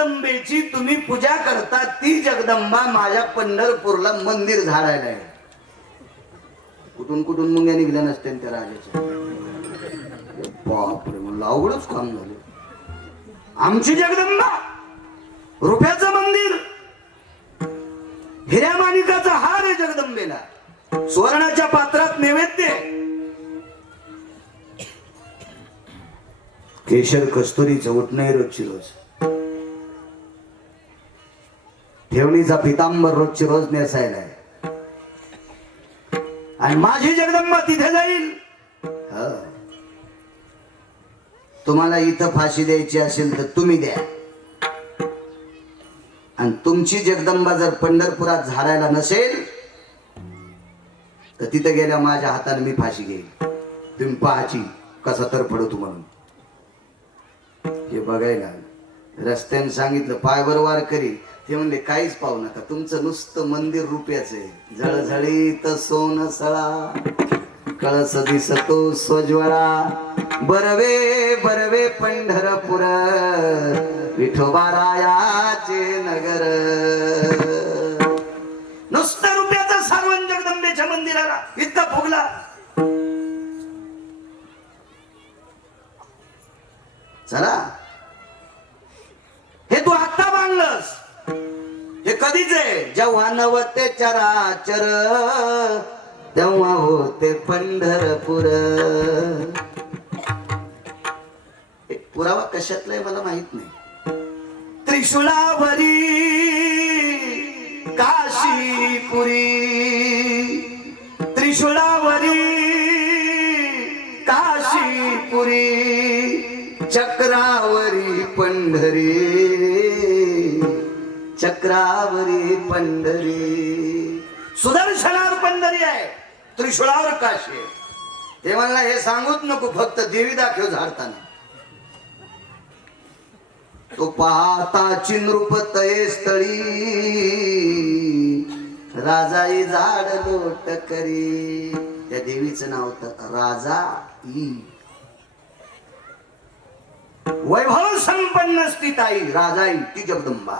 जगदंबेची तुम्ही पूजा करता ती जगदंबा माझ्या पंढरपूरला मंदिर झाडायला आहे. कुठून कुठून मुंग्या निघल्या नसते त्या राजाच्या. बापरे, म्हणलं अवघडच काम झालं. आमची जगदंबा रुपयाचं मंदिर, हिऱ्या माणिकाचा हार आहे जगदंबेला, सुवर्णाच्या पात्रात नैवेद्य, केशर कस्तुरीचं उठणं रोजची रोज, ठेवणीचा पितांबर रोजची रोज नेसायला आहे. आणि माझी जगदंबा तिथे जाईल. तुम्हाला इथं फाशी द्यायची असेल तर तुम्ही द्या, आणि तुमची जगदंबा जर पंढरपुरात झाडायला नसेल तर तिथे गेल्या माझ्या हाताने मी फाशी घेईल. तुम्ही पाहाची कसा तर पडतो म्हणून. हे बघायला रस्त्याने सांगितलं पायवर वार करी. ते म्हणले काहीच पाहू नका, तुमचं नुसतं मंदिर रुपयाचं आहे. झळझळीत सोन सळा, कळस दिसतो सोज्वळा, बरवे बरवे पंढरपूर, विठोबारायाचे नगर. नुसतं रुपयाचा सारवण जगदंबेच्या मंदिराला इतका फुगला. चला, हे तू आता बांधलंस, हे कधीच आहे? जेव्हा नवते चराचर तेव्हा होते पंढरपूर. पुरावा कशातला आहे मला माहित नाही. त्रिशूळावरी काशीपुरी, त्रिशूळावरी काशीपुरी, चक्रावरी पंढरी, चक्रावरी पंढरी. सुदर्शनावर पंढरी आहे, त्रिशूळावर काशी आहे. ते म्हणला हे सांगूच नको, फक्त देवी दाखव झाडताना. तो पाहताची नृपतये स्थळी, राजाई झाड लोट करी. त्या देवीचं नाव होतं राजाई. वैभव संपन्न स्थिताई राजाई, ती जगदंबा.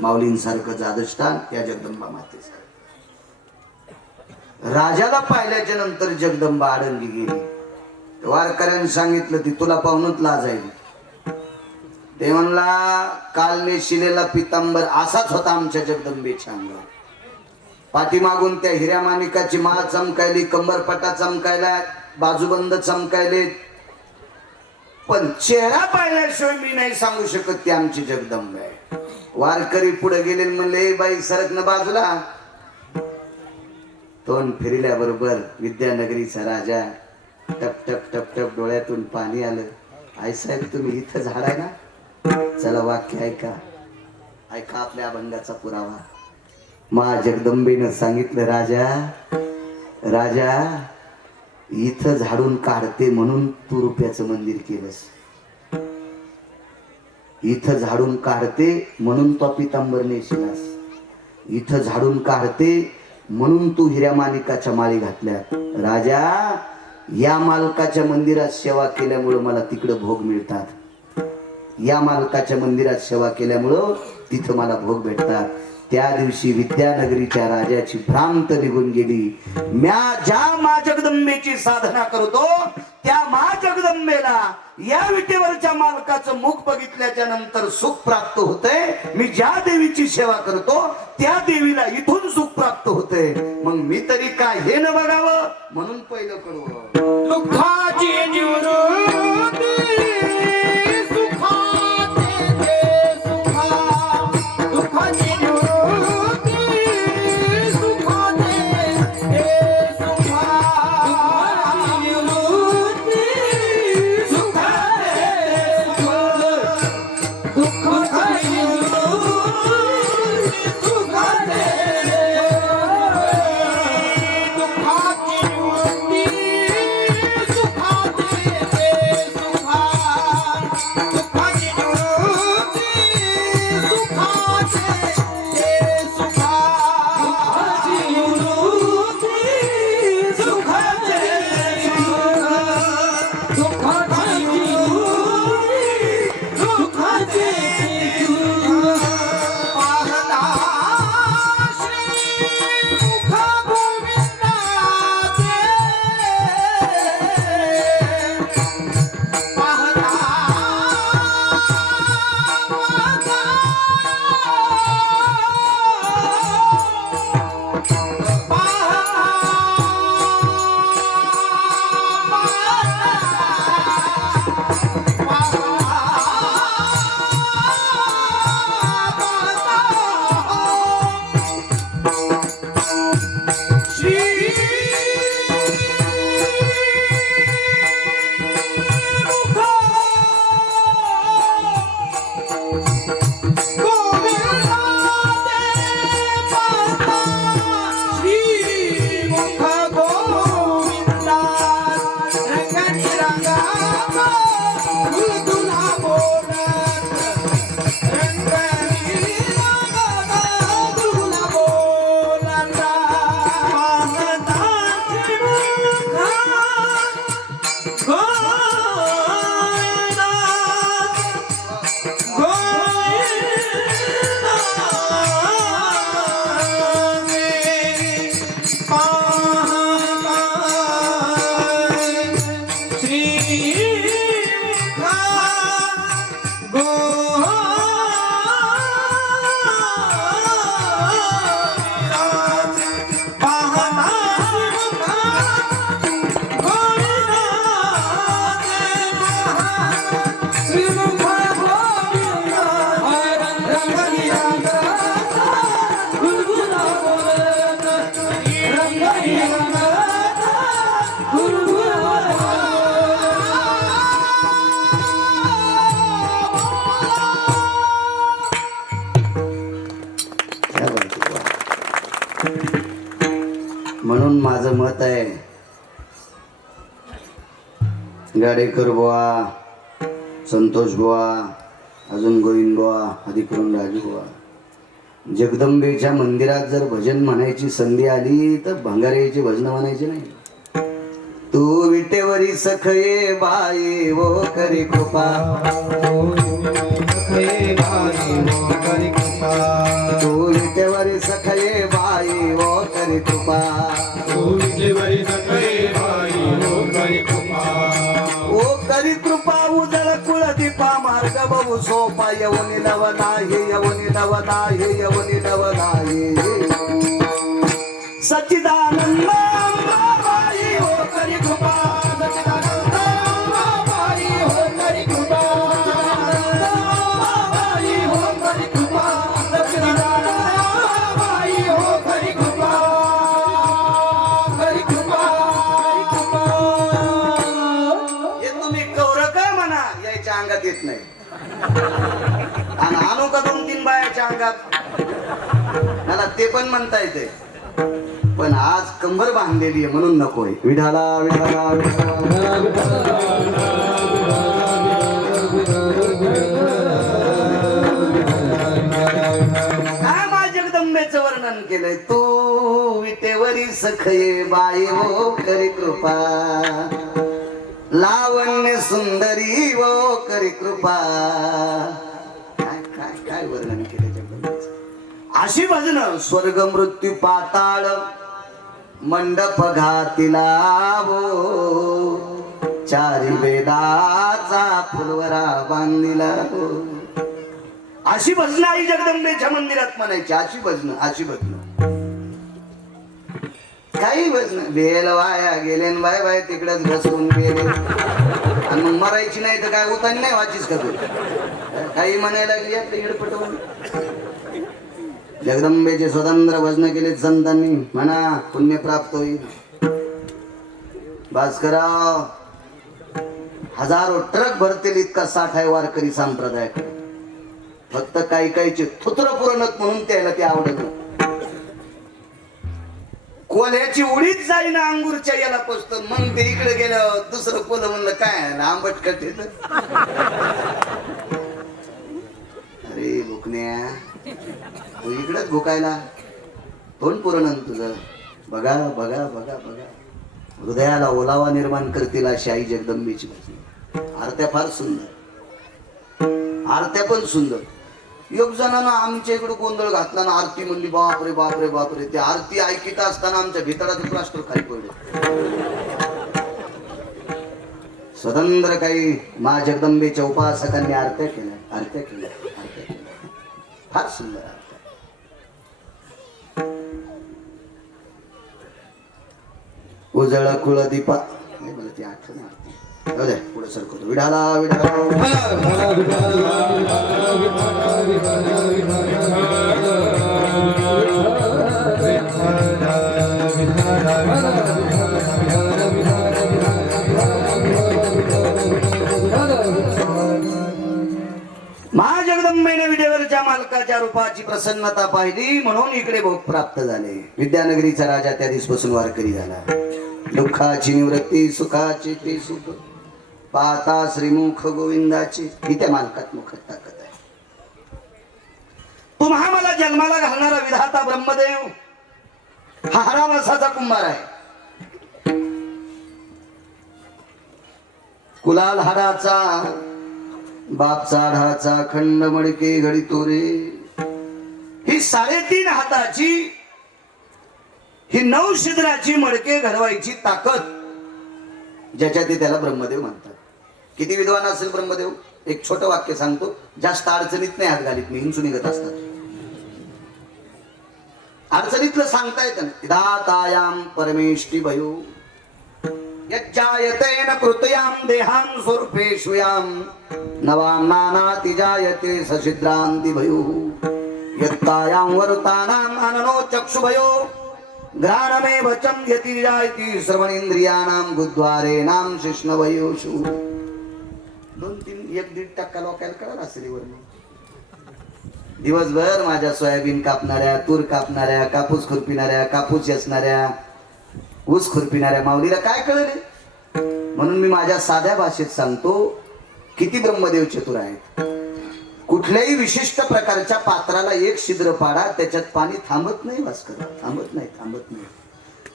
माऊलींसारखं जादस्थान त्या जगदंबा मातेचं. राजाला पाहिल्याच्या नंतर जगदंबा आडंगी गेली. वारकऱ्यांनी सांगितलं ती तुला पाहूनच लाजायली. ते म्हणला काल नेशिलेला पितांबर असाच होता आमच्या जगदंबेच्या अंगावर. पाठीमागून त्या हिऱ्या माणिकाची माळ चमकायली, कंबरपटा चमकायला, बाजूबंद चमकायले, पण चेहरा पाहिल्याशिवाय मी नाही सांगू शकत ती आमची जगदंबा आहे. वारकरी पुढे गेले, म्हणले बाई सरक न बाजूला. तोंड फिरल्याबरोबर विद्यानगरीचा राजा टप टप टप टप डोळ्यातून पाणी आलं. आई साहेब तुम्ही इथं झाडाय ना? चला वाक्य ऐका, ऐका आपल्या अभंगाचा पुरावा. मा जगदंबेनं सांगितलं राजा, राजा इथं झाडून काढते म्हणून तू रुपयाचं मंदिर केलंस. इथं झाडून काढते म्हणून तो पितांबर नेशिलास. इथं झाडून काढते म्हणून तू हिऱ्या माणिकाच्या माळी घातल्या. राजा या मालकाच्या मंदिरात सेवा केल्यामुळं मला तिकडं भोग मिळतात. या मालकाच्या मंदिरात सेवा केल्यामुळं तिथं मला भोग भेटतात. त्या दिवशी विद्यानगरीच्या राजाची भ्रांत निघून गेली. म्या ज्या मा जगदंबेची साधना करतो त्या मा जगदंबेला या विटेवरच्या मालकाचं मुख बघितल्याच्या नंतर सुख प्राप्त होतंय. मी ज्या देवीची सेवा करतो त्या देवीला इथून सुख प्राप्त होतंय. मग मी तरी काय हे न बघावं म्हणून पहिलं कळवं. दुःखाची निवृत्ती म्हणून माझं मत आहे, गाडेकर बुवा, संतोष बुवा, अजून गोविंद बुवा, अधिकरण राजू बुवा, जगदंबेच्या मंदिरात जर भजन म्हणायची संधी आली तर भंगाऱ्याची भजन म्हणायची नाही. तू विटेवरी सखये बाई वो करी कृपा, तू विटेवरी सखये बाई वो करी कृपा, ओ करी कृपा उजळ कुळ दीपा मार्ग बहु सोपा यवनी नवना हे यवनी नवना हे यवनी नवना हे सच्चिदानंद बाई हो करी कृपा, सच्चिदानंद बाई हो करी कृपा, बाई हो करी कृपा, सच्चिदानंद बाई हो करी कृपा, करी कृपा, करी कृपा. हे तुम्ही कौर का म्हणा, यायच्या अंगात येत नाही. आणि आणू का 2-3 बायाच्या अंगात, मला ते पण म्हणता येते, पण आज कंबर बांधलेली आहे म्हणून नकोय. विठाला विठाला काय मा जगदंबेचं वर्णन केलंय. तू विटेवरी सखये बाई हो करी कृपा, लावण्य सुंदरी वो करी कृपा. काय काय काय वर्णन केले जगदंबेचं. अशी भजन स्वर्ग मृत्यू पाताळ मंडप घातिला वो, चारी वेदाचा फुलवरा बांधिला हो. अशी भजन आई जगदंबेच्या मंदिरात म्हणायची. अशी भजन, अशी भजन, काही भजन बेल वाया गेले बाय बाय तिकडेच घसरून गेले. आणि मग मरायची नाही तर काय उतानी नाही वाचीस का तू. काही म्हणायला लागली आपली हिडपटवून. जगदंबेचे स्वतंत्र भजन केले संतांनी, म्हणा पुण्य प्राप्त होईल. भास्करराव हजारो ट्रक भरतील इतका साठ आहे वारकरी संप्रदायाकडे. फक्त काही काहीचे थुत्र पुरणत म्हणून त्याला ते आवडत. कोल्याची उडीच जाईना अंगूरच्या याला पोचत. मग ते इकडे गेलं दुसरं कोल म्हणलं काय आंबट कटे. अरे भुकण्या, तू इकडेच भुकायला तोंड पुरण तुझं. बघा बघा बघा बघा, हृदयाला ओलावा निर्माण करतील अशी आई जगदंबेची भजन. आरत्या फार सुंदर, आरत्या पण सुंदर. एक जणांना आमच्या इकडे गोंधळ घातला ना, आरती म्हणली बापरे बापरे बापरे. ते आरती ऐकित असताना आमच्या भितडाचं प्लास्टर खाली पडलं. स्वतंत्र काही मा जगदंबेच्या उपासकांनी आरत्या केल्या, आरत्या केल्या, आरत्या केल्या. फार सुंदर आरत्या. उजळ कुळ दीपा, मला ती आठवण आरती. पुढे सरकवतो. विढाला महाजगदंबेने विटेवरच्या मालकाच्या रूपाची प्रसन्नता पाहिली म्हणून इकडे भोग प्राप्त झाले. विद्यानगरीचा राजा त्या दिवसापासून वारकरी झाला. दुःखाची निवृत्ती, सुखाची ते सुख पाहता श्रीमुख गोविंदाची. ही त्या मालकात मुखात ताकद आहे. तुम्हा मला जन्माला घालणारा विधाता ब्रह्मदेव हा हरामासाचा कुंभार आहे. कुलाल हाडाचा, बापचा ढाचा, खंड मडके घडी तोरे, ही 3.5 हाताची, ही 9 शिद्राची मडके घडवायची ताकद ज्याच्यात त्याला ब्रह्मदेव म्हणतात. किती विद्वान असेल ब्रह्मदेव. एक छोटं वाक्य सांगतो, जास्त अडचणीत नाही हात घालीत मी, हिंसू निघत असतात. अडचणीतलं सांगता येतं. दातायाम परमेष्टि भयो यज्जायतेन कृतयाम देहां स्वरूपेषुयाम नवां नानाति जायते सशिद्रांति भयो यत्तायां वरुतानां अननो चक्षुभयो घ्राणमे वचम यति जायति श्रवणेंद्रियानां गुद्वारेणां शिष्णवयोषु. 2-3-1-1.5% लोकांना कळलं असेल वरून. दिवसभर माझ्या सोयाबीन कापणाऱ्या, तूर कापणाऱ्या, कापूस खुरपिणाऱ्या, कापूस वेचणाऱ्या, ऊस खुरपिणाऱ्या माऊलीला काय कळले? म्हणून मी माझ्या साध्या भाषेत सांगतो, किती ब्रह्मदेव चतुर आहेत. कुठल्याही विशिष्ट प्रकारच्या पात्राला एक छिद्र पाडा, त्याच्यात पाणी थांबत नाही भास्कर, थांबत नाही.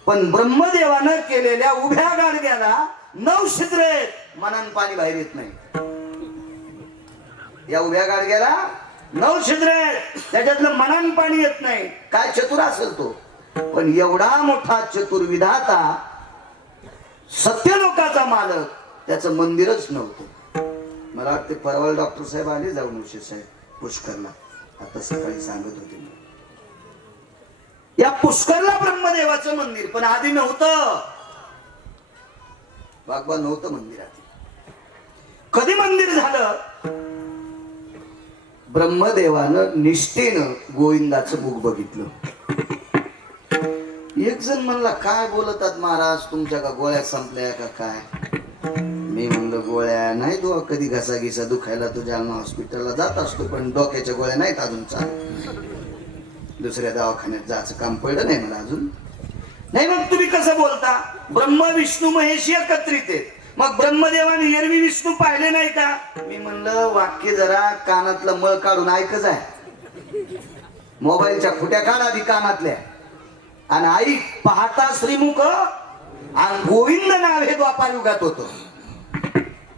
पण ब्रह्मदेवानं केलेल्या उभ्या गाडग्याला 9 छिद्र आहेत, मनान पाणी बाहेर येत नाही. या उभ्या गाडग्याला 9 छिद्र आहेत, त्याच्यातलं मनान पाणी येत नाही. काय चतुर असेल तो. पण एवढा मोठा चतुर विधाता, सत्यलोकाचा मालक, त्याचं मंदिरच नव्हतं. मला वाटते परवा डॉक्टर साहेब आले जाऊन उशे साहेब पुष्करला, आता सकाळी सांगत होते. या पुष्करला ब्रह्मदेवाचं मंदिर, पण आधी नव्हतं. बागबा नव्हतं मंदिर आधी. कधी मंदिर झालं? ब्रह्मदेवानं निष्ठेनं गोविंदाचं मुख बघितलं. एक जण म्हणला, काय बोलतात महाराज, तुमच्या का गोळ्या संपल्या का काय? मी म्हणलं, गोळ्या नाही दो, कधी घसा घिसा दुखायला तो जालना हॉस्पिटलला जात असतो, पण डोक्याच्या गोळ्या नाहीत अजून चालू. दुसऱ्या दवाखान्यात जायचं काम पडलं नाही मला अजून. नाही, मग तुम्ही कसं बोलता? ब्रह्म विष्णू महेश एकत्रित आहेत, मग ब्रह्मदेवाने एरवी विष्णू पाहिले नाही का? मी म्हणलं, वाक्य जरा कानातलं मळ काढून ऐकच आहे. मोबाईलच्या फुट्या काढ आधी कानातल्या आणि आई पाहता श्रीमुख. आणि गोविंद नाव हे द्वापार युगात होतं.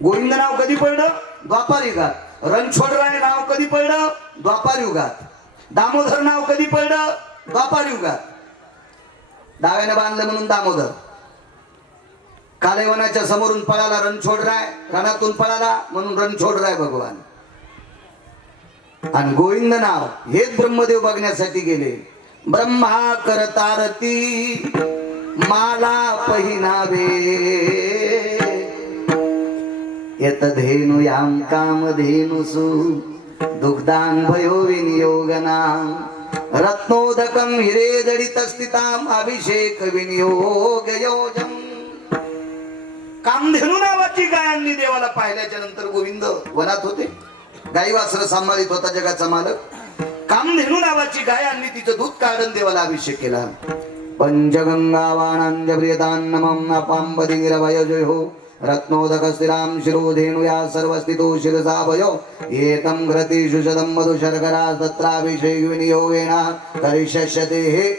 गोविंद नाव कधी पडलं? द्वापार युगात. रणछोडराय नाव कधी पडलं? द्वापार युगात. दामोदर नाव कधी पडलं? द्वापार युगात. डाव्याने बांधलं म्हणून दामोदर. कालेवनाच्या समोरून पळाला रणछोडराय, रणातून पळाला म्हणून रणछोडराय भगवान. आणि गोविंद नाव हेच ब्रह्मदेव बघण्यासाठी गेले. ब्रह्मा करतारती माला पहिनावे, यत धेनु याम कामधेनुसु दुग्धां भयो विनियोगनाम रत्नोदकम हिरे जडित स्थिताम अभिषेक विनियोग योजम. कामधेनू नावाची गायांनी देवाला पाहिल्याच्या नंतर गोविंद वनात होते. गाई वासरं सांभाळीत होता जगाचा मालक. कामधेनू नावाची गाय आणली, तिचं दूध काढून देवाला अभिषेक केला. पंचगंगा वाणांज प्रियतान्नमं अपांबदिगिरवयजो हो रत्नोदक स्थिराम शिरोधेनु या सर्वस्थितो शिरसाभयो एतं घ्रति शुशदं मधु शर्करा तत्राभिषेक विनियोगेन करिष्यते. हे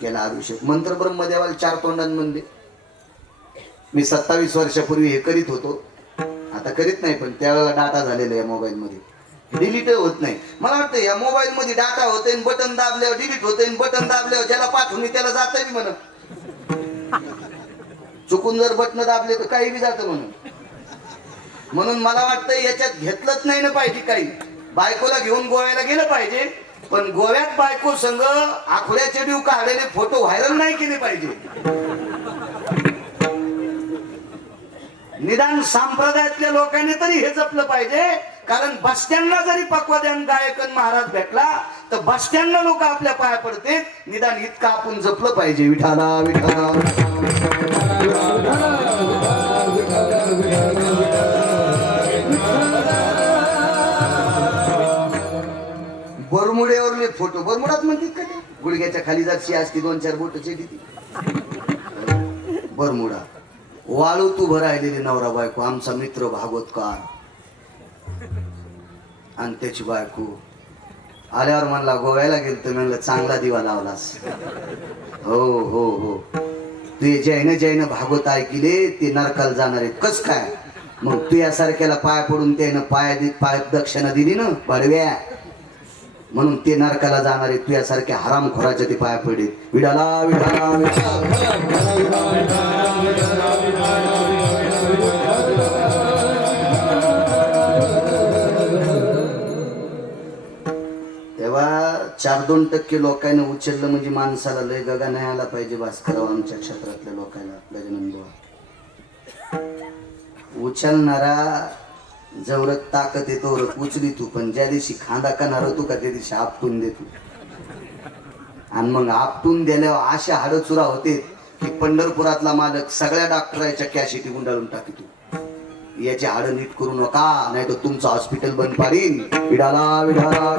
केला अभिषेक. मंत्र ब्रह्मदेवाला 4 तोंडांमध्ये. मी 27 वर्षापूर्वी हे करीत होतो, आता करीत नाही, पण त्यावेळेला डाटा झालेला आहे मोबाईल मध्ये, डिलीट होत नाही. मला वाटतं या मोबाईल मध्ये डाटा होते, बटन दाबल्यावर डिलीट होते, बटन दाबल्यावर ज्याला पाठवून त्याला जात बी म्हणून. चुकून जर बटन दाबले तर काही बी जातं म्हणून मला वाटतं याच्यात घेतलंच नाही ना पाहिजे. काही बायकोला घेऊन गोव्याला गेलं पाहिजे, पण गोव्यात बायको संग आखड्याचे डिव काढलेले फोटो व्हायरल नाही केले पाहिजे. निदान संप्रदायातल्या लोकांनी तरी हे जपलं पाहिजे. कारण बस स्टँडला जरी पक्वाद्यान गायकन महाराज भेटला तर बस स्टँडला लोक आपल्या पाया पडते. निदान इतकं आपण जपलं पाहिजे. विठाला विठाला बरमुड्यावरले फोटो, बरमुडात म्हणतात का ते? गुडघ्याच्या खाली जातशी असती 2-4 बोटची ती बरमुडा. वाळू तू भरायलेली नवरा बायको, आमचा मित्र भागवतकार आणि त्याची बायको आल्यावर म्हणला, गोव्याला गेलतो. म्हणलं, चांगला दिवा लावलास. हो हो हो, तू जैन भागवत ऐकिले ते नरकाला जाणार आहेत. कस काय? मग तू यासारख्याला पाया पडून त्यानं पाय दक्षिणा दिली ना बडव्या, म्हणून ते नरकाला जाणार आहेत. तू यासारख्या हरामखोराच्या ते पाया पडले. विडाला विडाला तेव्हा 4-2% लोकांना उचललं म्हणजे माणसाला लय गगा नाही आला पाहिजे. भास्करराव आमच्या क्षेत्रातल्या लोकांना गजानन बुवा उचलणारा जवळत ताकद येतो उचली तू, पण ज्या दिवशी खांदा करणार होतो का त्या दिवशी आपटून देतो. आणि मग आपटून दिल्यावर अशा हाड चुरा होते की पंढरपुरातला मालक सगळ्या डॉक्टरांच्या कॅशिटी गुंडाळून टाकतो. याची हाड नीट करू नका, नाही तर तुमचं हॉस्पिटल बंद पाडीन. विडाला विडाला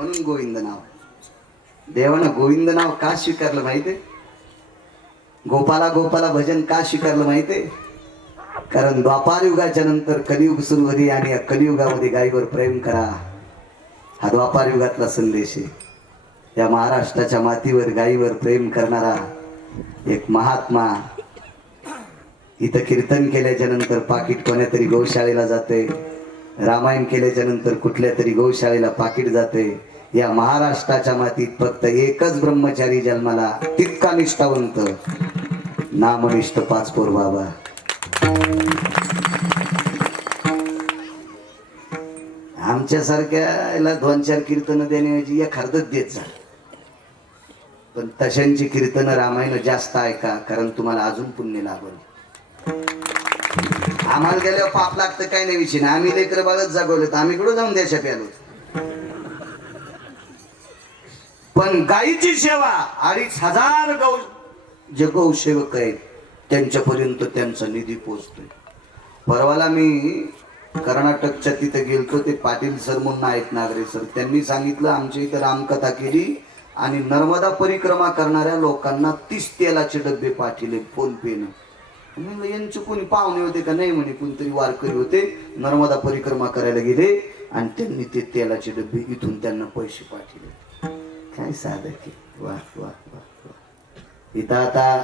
म्हणून गोविंद नाव. देवानं गोविंद नाव का स्वीकारलं माहितीये? गोपाला गोपाला भजन का स्वीकारलं माहितीये? कारण द्वापार युगाच्या नंतर कलियुग सुरू होते आणि या कलियुगामध्ये गायीवर प्रेम करा हा द्वापार युगातला संदेश आहे. या महाराष्ट्राच्या मातीवर गायीवर प्रेम करणारा एक महात्मा इथं कीर्तन केल्याच्या नंतर पाकिट कोण्या तरी गौशाळेला जाते, रामायण केल्याच्या नंतर कुठल्या तरी गौशाळेला पाकिट जाते. या महाराष्ट्राच्या मातीत फक्त एकच ब्रह्मचारी जन्माला, तितका निष्ठावंत, नामनिष्ठ पाचपोर बाबा. आमच्यासारख्या याला 2-4 कीर्तन देण्याऐवजी एखादच देत जा. पण तशांची कीर्तन रामायण जास्त ऐका, कारण तुम्हाला अजून पुण्य लाभल. आम्हाला गेल्यावर पाप लागतं काय नाही विषय नाही. आम्ही लेकर बाळच जागवलं तर आम्ही कुठं जाऊन देशात आलो. पण गायीची सेवा 2500 जे गौसेवक आहेत त्यांच्यापर्यंत त्यांचा निधी पोहोचतोय. परवाला मी कर्नाटकच्या तिथे गेलतो. ते पाटील सर म्हणून आहेत नागरे सर, त्यांनी सांगितलं आमच्या इथं रामकथा केली आणि नर्मदा परिक्रमा करणाऱ्या लोकांना 30 तेलाचे डबे पाठवले फोन पेनं. म्हणलं यांचे कोणी पाहुणे होते का? नाही म्हणे कोणतरी वारकरी होते, नर्मदा परिक्रमा करायला गेले आणि त्यांनी ते तेलाचे डबे इथून त्यांना पैसे पाठवले. काय साधं की. वा वा वा वा. इथं आता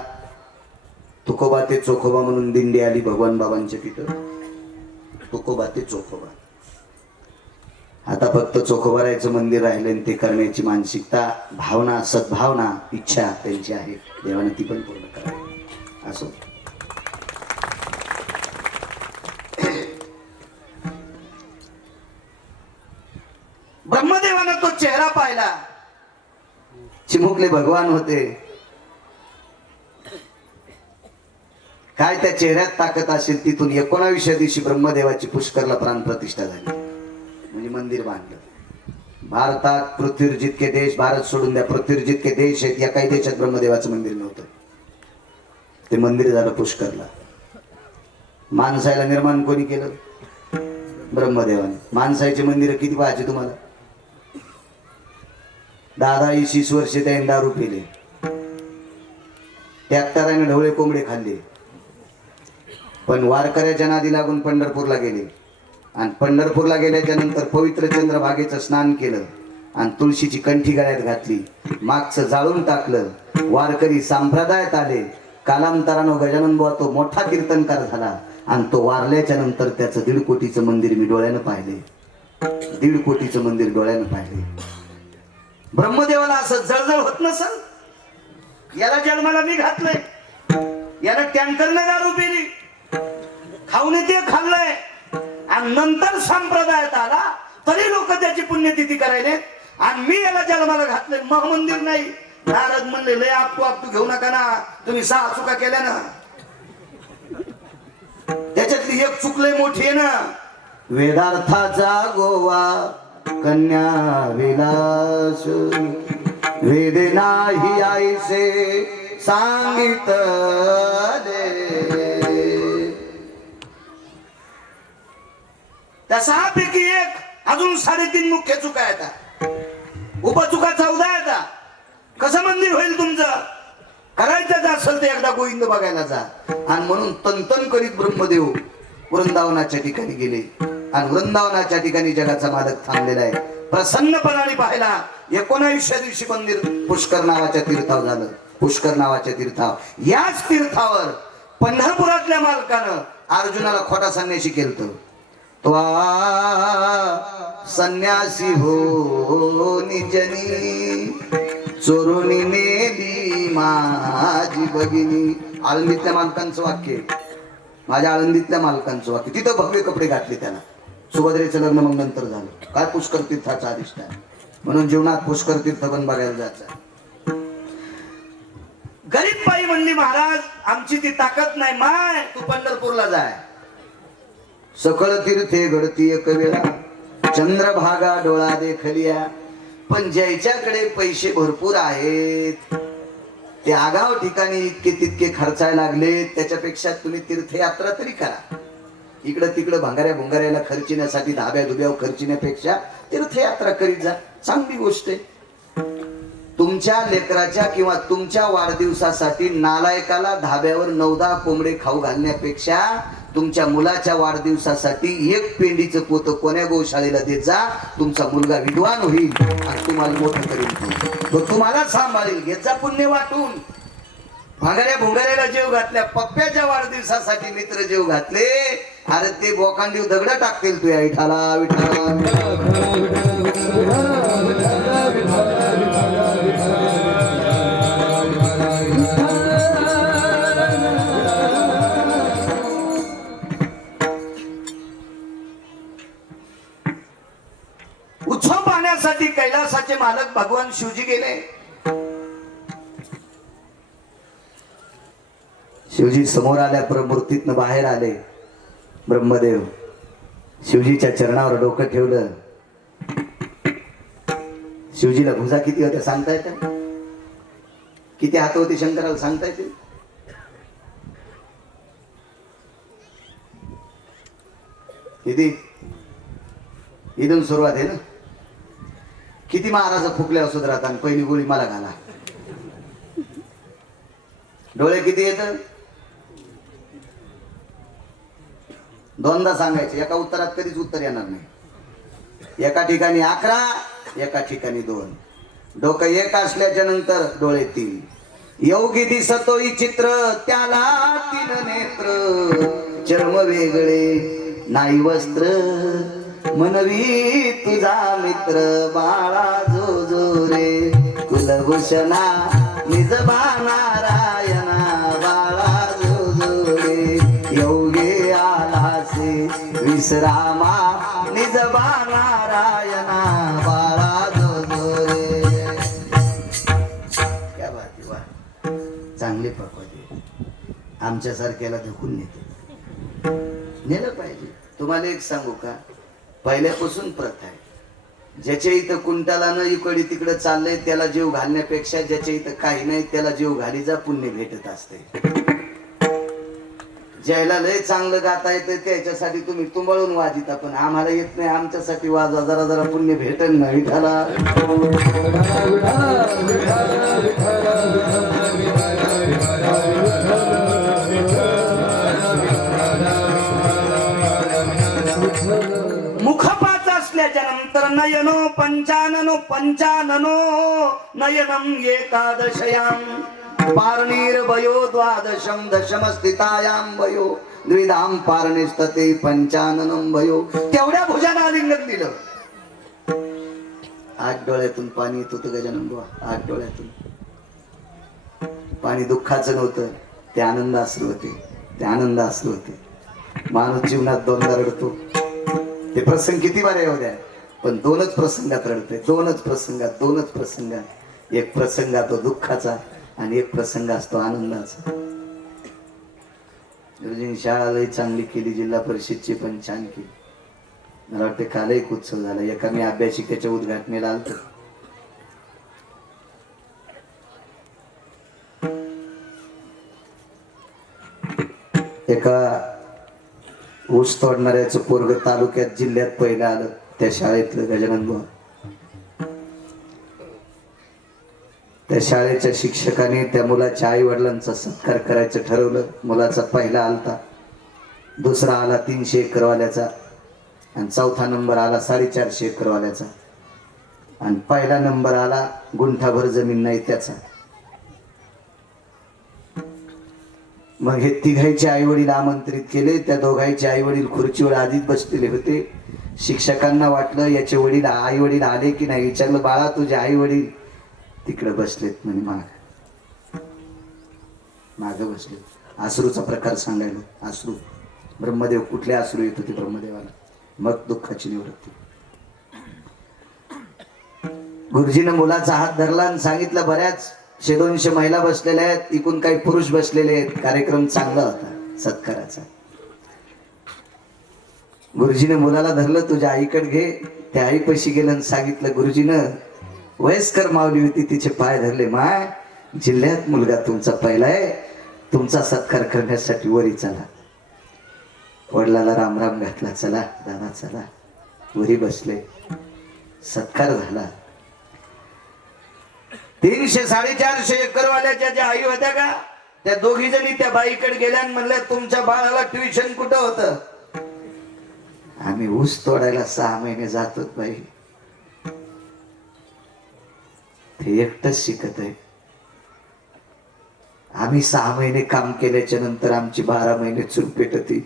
तुकोबा ते चोखोबा म्हणून दिंडी आली भगवान बाबांच्या तिथं. तुकोबा ते चोखोबा. आता फक्त चोखोबारायचं मंदिर राहिलं आणि ते करण्याची मानसिकता, भावना, सद्भावना, इच्छा त्यांची आहे. देवाने ती पण पूर्ण करावी. असो. ब्रह्मदेवानं तो चेहरा पाहिला. चिमुकले भगवान होते. काय त्या चेहऱ्यात ताकद असेल. तिथून 19व्या दिवशी ब्रह्मदेवाची पुष्करला प्राणप्रतिष्ठा झाली, म्हणजे मंदिर बांधलं. भारतात पृथ्वीवर जितके देश, भारत सोडून द्या, पृथ्वीवर जितके देश आहेत या काही देशात ब्रह्मदेवाचं मंदिर नव्हतं. ते मंदिर झालं पुष्करला. माणसाला निर्माण कोणी केलं? ब्रह्मदेवाने. माणसाचे मंदिर किती पाहायचे तुम्हाला? 10-20 वर्षे त्याने दारू पिले, ट्रॅक्टराने ढवळे कोंबडे खाल्ले, पण वारकऱ्याच्या नादी लागून पंढरपूरला गेले. आणि पंढरपूरला गेल्याच्या नंतर पवित्र चंद्रभागेचं स्नान केलं आणि तुळशीची कंठी गळ्यात घातली, मागचं जाळून टाकलं. वारकरी संप्रदायात आले. कालांतरानं गजानन बुवा तो मोठा कीर्तनकार झाला आणि तो वारल्याच्या नंतर त्याचं 1.5 कोटीचं मंदिर मी डोळ्यानं पाहिले. 1.5 कोटीचं मंदिर डोळ्यानं पाहिले. ब्रह्मदेवाला असं जळजळ होत नसल? याला जन्माला मी घातलंय, याला टँकरने दारू पिली, खाऊन ते खाल्लंय आणि नंतर संप्रदायात आला तरी लोक त्याची पुण्यतिथी करायले आणि मी याला जन्माला घातलंय, मग मंदिर नाही. नारद म्हणले लय आप तू घेऊ नका ना, तुम्ही 6 चुका केल्या ना, त्याच्यातली एक चुकलंय मोठी आहे ना. वेदार्थाचा गोवा कन्या विलास वेद नाही आईसे सांगितले. त्या 6 पैकी एक अजून 3.5 मुख्य चुका येतात, उपचुका 14 येतात. कसं मंदिर होईल तुमचं? करायचं असेल तर एकदा गोविंद बघायला जा. आणि म्हणून तनतन करीत ब्रह्मदेव वृंदावनाच्या ठिकाणी गेले आणि वृंदावनाच्या ठिकाणी जगाचा मालक थांबलेला आहे. प्रसन्नपणाने पाहिला. 19व्या दिवशी मंदिर पुष्कर नावाच्या तीर्थावर झालं. पुष्कर नावाच्या तीर्थावर, याच तीर्थावर पंढरपुरातल्या मालकानं अर्जुनाला खोटा संन्यासी केलं. तो संन्यासी हो निजनी चोरुनी नेली माझी भगिनी. आळंदीतल्या मालकांचं वाक्य, माझ्या आळंदीतल्या मालकांचं वाक्य. तिथं भव्य कपडे घातले त्याला. सुभद्रेचं लग्न मग नंतर झालं. काय पुष्कर तीर्थाचा अधिष्ठान, म्हणून जीवनात पुष्कर तीर्थ पण बघायला जायचं. गरीब बाई म्हणली महाराज आमची ती ताकद नाही, माय तू पंढरपूरला जाय. सकळ तीर्थे घडती एक वेळा, चंद्रभागा डोळा देखलिया. पण ज्याच्याकडे पैसे भरपूर आहेत ते आगाव ठिकाणी इतके तितके खर्चायला लागले. त्याच्यापेक्षा तुम्ही तीर्थयात्रा तरी करा. इकडं तिकडं भांगाऱ्या भुंगाऱ्याला खर्चिण्यासाठी, धाब्या धुब्यावर खर्चिण्यापेक्षा तीर्थयात्रा करीत जा, चांगली गोष्ट आहे. तुमच्या लेकराच्या किंवा तुमच्या वाढदिवसासाठी नालायकाला धाब्यावर 9-10 कोंबडे खाऊ घालण्यापेक्षा तुमच्या मुलाच्या वाढदिवसासाठी एक पेंडीचं पोतं कोण्या गोशाळेला देत जा. तुमचा मुलगा विद्वान होईल आणि तुम्हाला मोठं करेल, तो तुम्हाला सांभाळेल. घेत जा पुण्य वाटून. भांगाऱ्या भुंगाऱ्याला जेव घातल्या, पप्प्याच्या वाढदिवसासाठी मित्र जेव घातले. अरे ते बोकांडीव दगड टाकतील तुया विठाला विठाला. उत्सव पाहण्यासाठी कैलासाचे मालक भगवान शिवजी गेले. शिवजी समोर आल्या, प्रमूर्तीतनं बाहेर आले. ब्रह्मदेव शिवजीच्या चरणावर डोकं ठेवलं. शिवजीला भुजा किती होत्या सांगता येतं? किती हात होते शंकराला सांगता येतील? किती? इथून सुरुवात आहे ना. किती महाराज फुकल्या सुधरात आणि पहिली गोळी मला घाला. डोळे किती येत? दोनदा सांगायचे. एका उत्तरात कधीच उत्तर येणार नाही. एका ठिकाणी 11, एका ठिकाणी 2. डोकं एक असल्याच्या नंतर डोळे 3. योगी दिसतोई चित्र त्याला 3 नेत्र. चर्म वेगळे नाही वस्त्र मनवी तुझा मित्र. बाळा जो जो रे कुलभूषणा निजबा नारायणा. बाळा जो जो रे योगे आलासे विश्रामा निजबा नारायणा. बाळा जो जो रे. क्या बात आहे, वा. चांगले पकवायचे. आमच्यासारख्याला धुकून नेते, नेलं पाहिजे. तुम्हाला एक सांगू का, पहिल्यापासून प्रथा आहे. ज्याच्या इथं कुंटाला इकडे तिकडे चाललंय त्याला जीव घालण्यापेक्षा ज्याच्या इथं काही नाही त्याला जीव घाली जा, पुण्य भेटत असते. ज्याला लय चांगलं गाता येतं त्याच्यासाठी तुम्ही तुंबळून वाजिता, पण आम्हाला येत नाही, आमच्यासाठी वाजवा. जरा जरा पुण्य भेटल नाही विठाला. मुखपाच असल्याच्या नंतर नयनो पंचाननो पंचाननो नयनम एकादशयाम. पारणीर्वयो द्वादशम दशम स्थितायाम वयो द्विधाम पारणिस्तते पंचाननम वयो. तेवढ्या भुजाना लिंगन दिलं. 8 डोळ्यातून पाणी येत होतं गजानन बुवा. 8 डोळ्यातून पाणी दुःखाचं नव्हतं, ते आनंद अश्रू होते. ते आनंद अश्रू होते. माणूस जीवनात 2दा रडतो. ते प्रसंग किती बरे येऊ द्या, पण 2च प्रसंगात रडते. 2च प्रसंगात. एक प्रसंग तो दुःखाचा आणि एक प्रसंग असतो आनंदाचा. गुरुजींनी शाळा लई चांगली केली, जिल्हा परिषदची पण छान केली. मला वाटतं काल एक उत्सव झाला. एका मी अभ्यासिकेच्या उद्घाटनेला आलतो. एका ऊस तोडणाऱ्याचं पोरग तालुक्यात जिल्ह्यात पहिलं आलं. त्या शाळेतलं गजानन बुवा. त्या शाळेच्या शिक्षकाने त्या मुलाच्या आई वडिलांचा सत्कार करायचं ठरवलं. मुलाचा पहिला आलता, दुसरा आला 300 एकरवाल्याचा आणि चौथा नंबर आला 450 एकरवाल्याचा आणि पहिला नंबर आला गुंठाभर जमीन नाही त्याचा. मग हे तिघांचे आई वडील आमंत्रित केले. त्या दोघांचे आई वडील खुर्चीवर आधीच बसलेले होते. शिक्षकांना वाटलं याचे वडील आई वडील आले की नाही. विचारलं, बाळा तुझे आई वडील तिकडे बसलेत म्हणे. माग बसले. अश्रूचा प्रकार सांगायला. अश्रू ब्रह्मदेव, कुठले अश्रू येत होते ब्रह्मदेवाला. मग दुःखाची निवृत्ती. गुरुजीनं मुलाचा हात धरला आणि सांगितलं, बऱ्याच 100-200 महिला बसलेल्या आहेत, इकून काही पुरुष बसलेले आहेत. कार्यक्रम चांगला होता सत्काराचा. गुरुजीनं मुलाला धरलं, तुझ्या आईकडे घे. त्या आईपाशी गेलं आणि सांगितलं, गुरुजीनं वयस्कर माऊली होती, तिचे पाय धरले. माय, जिल्ह्यात मुलगा तुमचा पहिला आहे, तुमचा सत्कार करण्यासाठी वरी चला. वडिलाला राम राम घातला. चला दादा चला. वरी बसले. सत्कार झाला. 300-450 एकर वाल्याच्या ज्या आई होत्या का, त्या दोघी जणी त्या बाईकडे गेल्या आणि म्हणल्या तुमच्या बाळाला ट्युशन कुठं होतं? आम्ही ऊस तोडायला 6 महिने जातो बाई, ते एकटंच शिकत आहे. आम्ही 6 महिने काम केल्याच्या नंतर आमची 12 महिने चूल पेटती.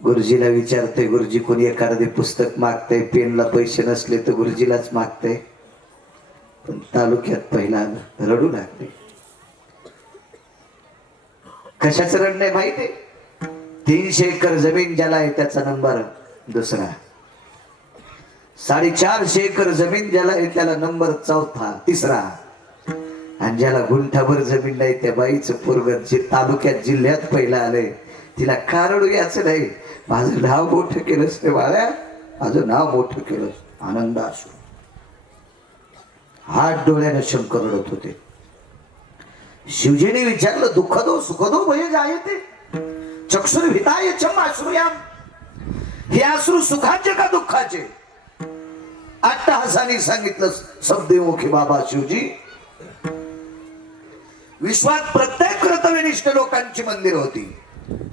गुरुजीला विचारते, गुरुजी कोणी एखादे पुस्तक मागते, पेनला पैसे नसले तर गुरुजीलाच मागते. पण तालुक्यात पहिला रडू लागले. कशाच रड नाही माहिती? 300 एकर जमीन ज्याला आहे त्याचा नंबर दुसरा, 450 एकर जमीन ज्याला आहे त्याला नंबर चौथा, तिसरा, आणि ज्याला गुंठाभर जमीन नाही त्या बाईचं पोरग जे तालुक्यात जिल्ह्यात पहिला आलंय, तिला का रडू याचं नाही? माझं नाव मोठं केलंस रे बाळ्या, माझं नाव मोठं केलं. आनंद असो. हात डोळ्याने शंकर रडत होते. शिवजीने विचारलं, दुःख दो सुख दो भय जायते चक्षुर भिताय चम अश्रुयाम. हे अश्रू सुखाचे का दुःखाचे? अट्टहासाने सांगितलं सबदेवमुखी बाबा शिवजी. विश्वात प्रत्येक कर्तव्यनिष्ठ लोकांची मंदिर होती,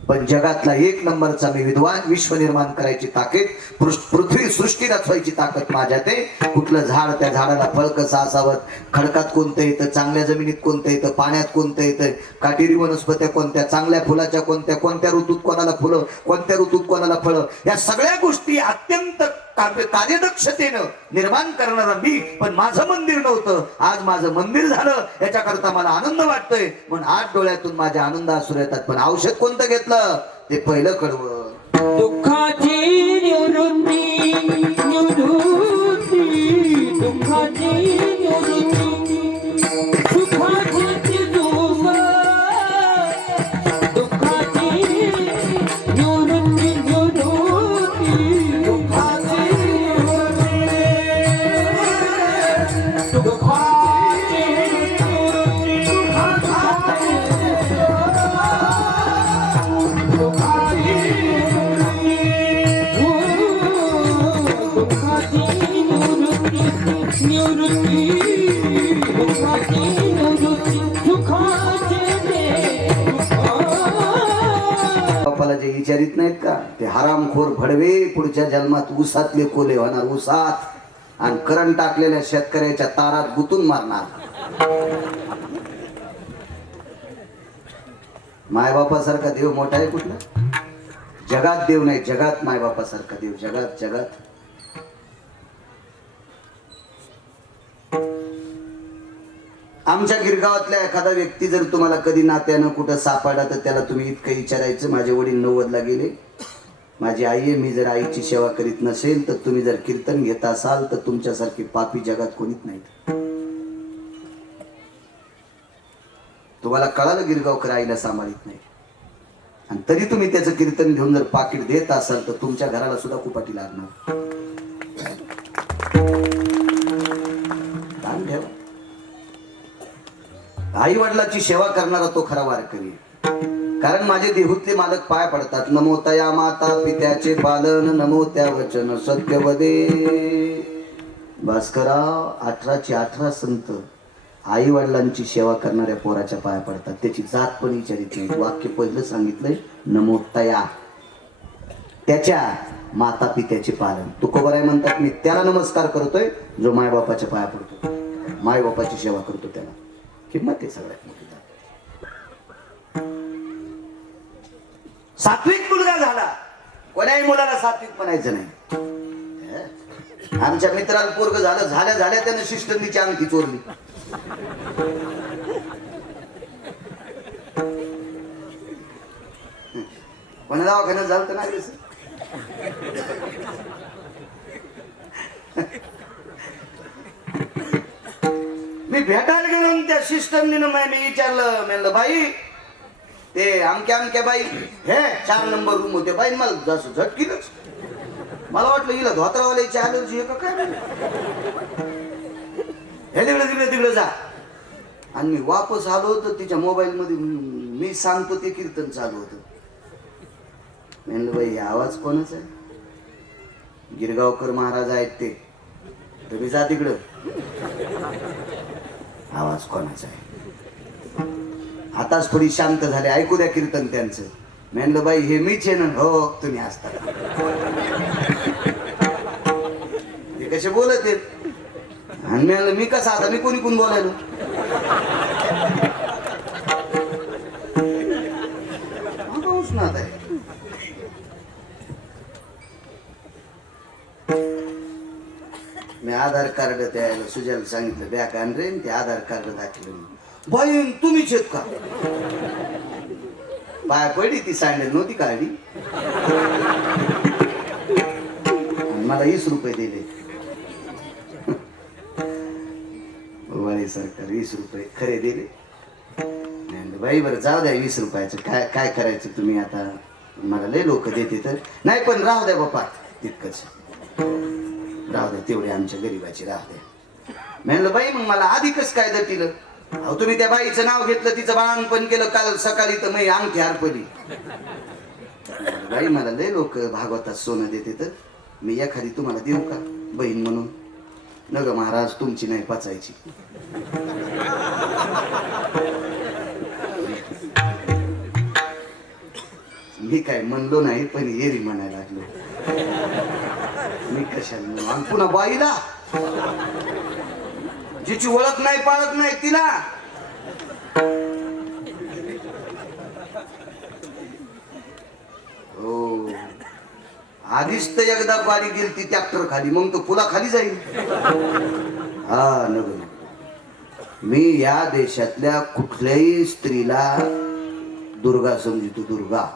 पण जगातला 1 नंबरचा मी विद्वान, विश्व निर्माण करायची ताकद, पृथ्वी सृष्टी रचवायची ताकद माझ्यात आहे. कुठलं झाड, त्या झाडाला फळ कसं असावं, खडकात कोणतं येतं, चांगल्या जमिनीत कोणतं येतं, पाण्यात कोणतं येतं, काटेरी वनस्पत्या कोणत्या, चांगल्या फुलाच्या कोणत्या, कोणत्या ऋतूत कोणाला फुलं, कोणत्या ऋतूत कोणाला फळं, या सगळ्या गोष्टी अत्यंत कार्यदक्षतेनं निर्माण करणारा मी. पण माझं मंदिर नव्हतं, आज माझं मंदिर झालं, याच्याकरता मला आनंद वाटतोय. म्हणून 8 डोळ्यातून माझ्या आनंद असू येतात. पण औषध कोणतं घेतलं? ते पहिलं कडवं. दुःखाची निवृत्ती, निवृत्ती, दुःखाची निवृत्ती, सुखाची दुःख, दुःखाची निवृत्ती, निवृत्ती, दुःखाची निवृत्ती, दुःखाची बापाला जे विचारित नाहीत का, ते हरामखोर भडवे पुढच्या जन्मात ऊसातले कोले होणार, ऊसात, आणि करंट टाकलेल्या शेतकऱ्याच्या तारात गुतून मारणार. मायबापासारखा देव मोठा आहे कुठला? जगात देव नाही, जगात मायबापासारखा देव, जगात जगात. आमच्या गिरगावातल्या एखादा व्यक्ती जर तुम्हाला कधी नात्यानं कुठं सापडला तर त्याला तुम्ही इतकं विचारायचं, माझे वडील 90ला गेले, माझी आई आहे, मी जर आईची सेवा करीत नसेल तर तुम्ही जर कीर्तन घेत असाल तर तुमच्यासारखी पापी जगात कोणीच नाहीत. तुम्हाला कळालं गिरगावकर आईला सांभाळीत नाही, आणि तरी तुम्ही त्याचं कीर्तन घेऊन जर पाकिट देत असाल तर तुमच्या घराला सुद्धा कुपाटी लागणार. ध्यान ठेवा. आई वडिलाची सेवा करणारा तो खरा वारकरी. कारण माझे देहूतले मालक पाय पडतात, नमो तया माता पित्याचे पालन, नमो त्या वचन सत्यवदे. भास्करराव 18चे 18 संत आई वडिलांची सेवा करणाऱ्या पोराच्या पाया पडतात, त्याची जात पण विचारित नाही. वाक्य पहिलं सांगितलंय, नमो तया, त्याच्या माता पित्याचे पालन. तुकोबराय म्हणतात, मी त्याला नमस्कार करतोय जो मायबापाच्या पाया पडतो, मायबापाची सेवा करतो, त्याला किंमत आहे सगळ्यात मोठी. सात्विक मुलगा झाला, कोण्याही मुलाला सात्विक म्हणायचं नाही. आमच्या मित्राला पोरग झालं, झाल्या झाल्या त्यानं शिष्टंदीची अंगठी चोरली. कोणा दवाखान्यात झालं तर नाही. मी भेटायला गेलो त्या शिष्टंदीनं मी विचारलं, म्हणलं बाई ते अमक्या अमक्या बाई हे 4 नंबर रूम होते. बाई मला जसं झटकीलच, मला वाटलं हिला धोत्रावाल्याची ॲलर्जी आहे का काय. हे तिकडे जा. आणि मी वापस आलो तर तिच्या मोबाईल मध्ये मी सांगतो ते कीर्तन चालू होतं. म्हणलं बाई आवाज कोणाचा आहे? गिरगावकर महाराज आहेत ते. तुम्ही जा तिकडं. आवाज कोणाचा आहे? आताच थोडी शांत झाले, ऐकू द्या कीर्तन त्यांचं. म्हणलं बाई हे मीच आहे ना. हो तुम्ही असता. ते कसे बोलत आहेत. आणि म्हणलं मी कसा आता, मी कोणी कोण बोलायलो. उष्णात आहे. मी आधार कार्ड त्याला सुजाला सांगितलं बॅग आण रे, ते आधार कार्ड दाखवलं. बाई तुम्हीच आहेत का? पाय पडली ती, सँडल नव्हती काढली. मला 20 रुपये दिले. वाले सरकार 20 रुपये खरे दिले. बाई बरं जाऊ द्या 20 रुपयाचं काय काय करायचं तुम्ही आता. मला लय लोक देते तर नाही, पण राहू द्या बाप्पा तितकंच राहू द्या, तेवढे आमच्या गरीबाची राहू द्या. म्हणलं बाई मग मला आधी कसं काय दटिलं. अहो तुम्ही त्या बाईचं नाव घेतलं, तिचं बाळणपण केलं काल सकाळी, तर मी अंगठी हरपली. बाई मला लय लोक भागवतात सोनं देते तर मी एखादी तुम्हाला देऊ का बहीण म्हणून. न ग महाराज तुमची नाही पचायची. मी काय म्हणलो नाही, पण येरी म्हणायला लागलो. मी कशाला. आणि पुन्हा बाईला जिची ओळख नाही पाळत नाही तिला. हो आधीच तर एकदा बारी गेली ती ट्रॅक्टर खाली, मग तो पुला खाली जाईल. हा नको. मी या देशातल्या कुठल्याही स्त्रीला दुर्गा समजतो. दुर्गा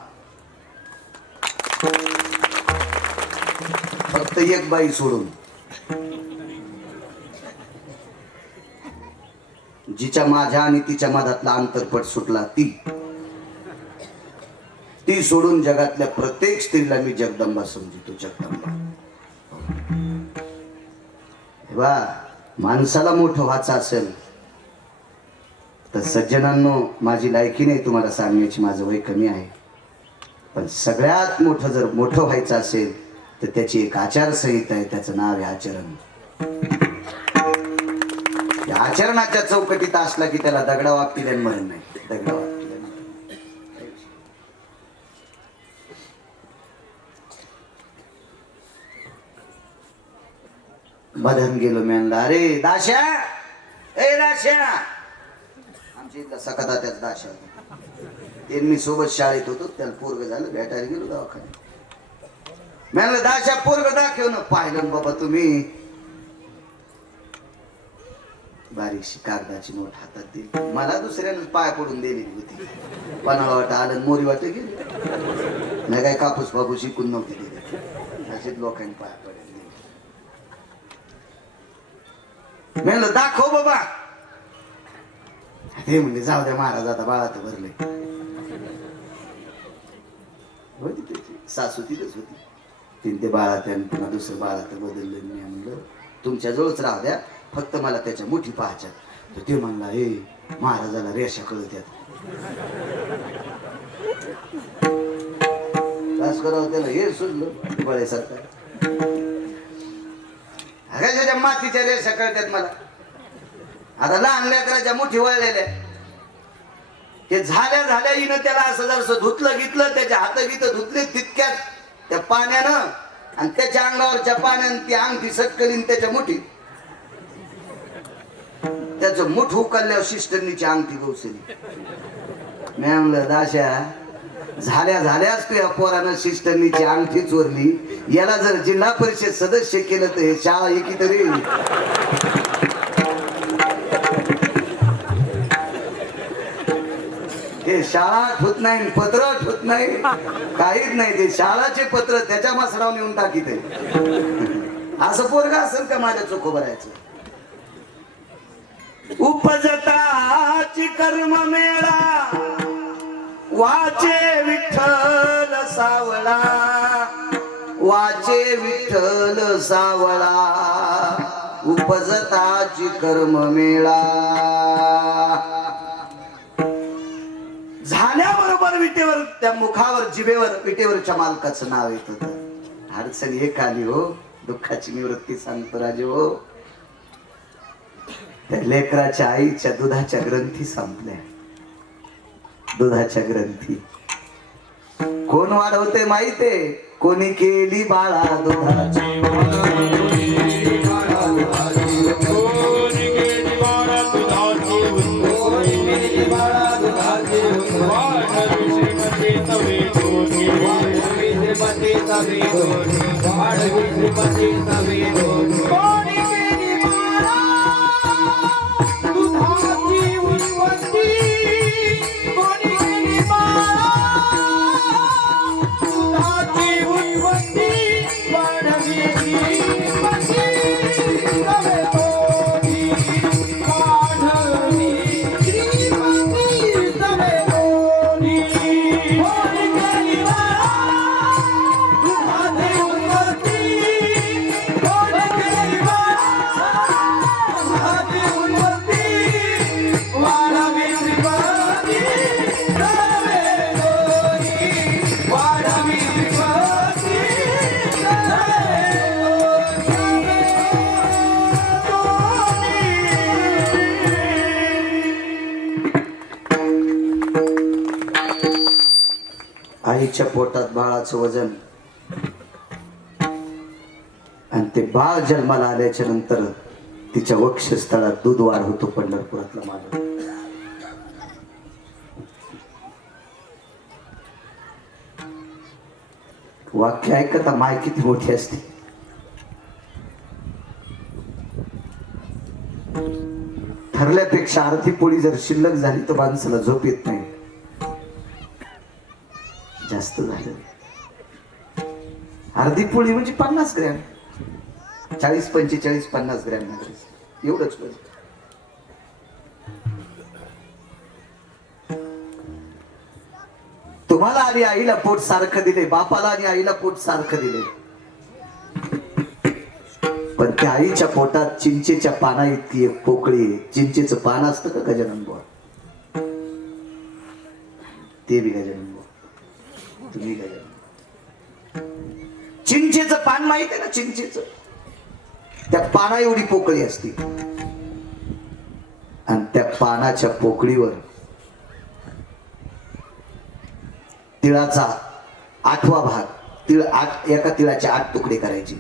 फक्त एक बाई सोडून, जिच्या माझ्या आणि तिच्या मधातला अंतरपट सुटला ती सोडून जगातल्या प्रत्येक स्त्रीला मी जगदंबा समजतो. जगदंबा. वा माणसाला मोठं व्हायचं असेल तर सज्जनांनो, माझी लायकी नाही तुम्हाला सांगण्याची, माझं वय कमी आहे. पण सगळ्यात मोठं जर मोठं व्हायचं असेल तर त्याची एक आचारसंहिता आहे, त्याचं नाव आहे आचरण. या आचरणाच्या चौकटीत असला की त्याला दगडा वागतील मरण नाही. दगडा वागतील बधन गेलो म्हणला, अरे दाशा, ए दाशा. आमच्या इथला सकता त्याच दाशा. ते मी सोबत शाळेत होतो, त्याला पोरग झालं, भेटायला गेलो दवाखान्यात. म्हणलं दाशा पोरग दाखव ना. पाहिलं बाबा तुम्ही. बारीकशी कागदाची नोट हातात दिली. मला दुसऱ्यानं पाय पडून दिलेली होती. पन्हाळा वाट आलं, मोरी वाट गेली. नाही काय कापूस बापूस शिकून नव्हती दिली. असेच लोकांनी पाय पडले. म्हणलं दाखव बाबा. ते म्हणजे जाऊ द्या महाराज, आता बाळा तर भरले. होती त्याची सासू तिथंच होती. तीन ते बाळा त्यानं पुन्हा दुसरं बाळा तर बदललं. मी म्हणलं तुमच्या जवळच राहू द्या, फक्त मला त्याच्या मुठी पाहायच्या. तर ते म्हणला, हे महाराजाला रेषा कळत यात. तास करावं त्याला हे सुचलं बळेसारखं. त्याच्या मातीच्या रेषा कळतात मला. आता लहान लेकराच्या मुठी वळलेल्या ते झाल्या हिनं त्याला असं जर धुतलं घेतलं, त्याच्या हात गीत धुतले तितक्यात त्या पाण्यानं, आणि त्याच्या अंगावरच्या पाण्यानं ती अंगठी सटकलीन त्याच्या मुठीत. त्याचं मुठ उकलल्यावर शिस्टरनीची अंगठी गवसली. मी म्हणलं दाशा, झाल्याच तू या पोरानं शिस्टरनीची अंगठी चोरली. याला जर जिल्हा परिषद सदस्य केलं तर हे शाळा एकी तरी. ते शाळा आठवत नाही, पत्र आठवत नाही, काहीच नाही. ते शाळाचे पत्र त्याच्या मसरावर नेऊन टाकीत आहे. असं पोरगा असेल का माझ्या चोखोबरायचं. उपजताची कर्म मेळा वाचे विठ्ठल सावळा. वाचे विठ्ठल सावळा. उपजताची कर्म मेळा. झाल्याबरोबर विटेवर, त्या मुखावर जिभेवर विटेवरच्या मालकाचं नाव येत होतं. अडचण एक आली हो. दुःखाची निवृत्ती सांगतो राजो. त्या लेकराच्या आईच्या दुधाच्या ग्रंथी संपल्या. दुधाच्या ग्रंथी कोण वाढवते माहितीये? कोणी केली बाळा दुधाची. आईच्या पोटात बाळाचं वजन आणि ते बाळ जन्माला आल्याच्या नंतर तिच्या वक्षस्थळात दूध वाढ होतो. पंढरपुरातला माझा वाक्य ऐकता माय किती मोठी असते. ठरल्यापेक्षा अर्धी पोळी जर शिल्लक झाली तर माणसाला झोप येत नाही. जास्त झालं अर्धी पोळी म्हणजे 50 ग्रॅम, 40, 45, 50 ग्रॅम एवढंच वजन. तुम्हाला आणि आईला पोट सारखं दिले, बापाला आणि आईला पोट सारखं दिले, पण त्या आईच्या पोटात चिंचेच्या पाना इतकी एक पोकळी आहे. चिंचेचं पान असतं का गजानन बुवा? ते बी गजानन बुवा, तुम्ही गजानन. चिंचेचं पान माहित आहे ना? चिंचेचं त्या पाना एवढी पोकळी असते आणि त्या पानाच्या पोकळीवर तिळाचा 8वा भाग, तिळ 8, एका तिळाचे 8 तुकडे करायचे.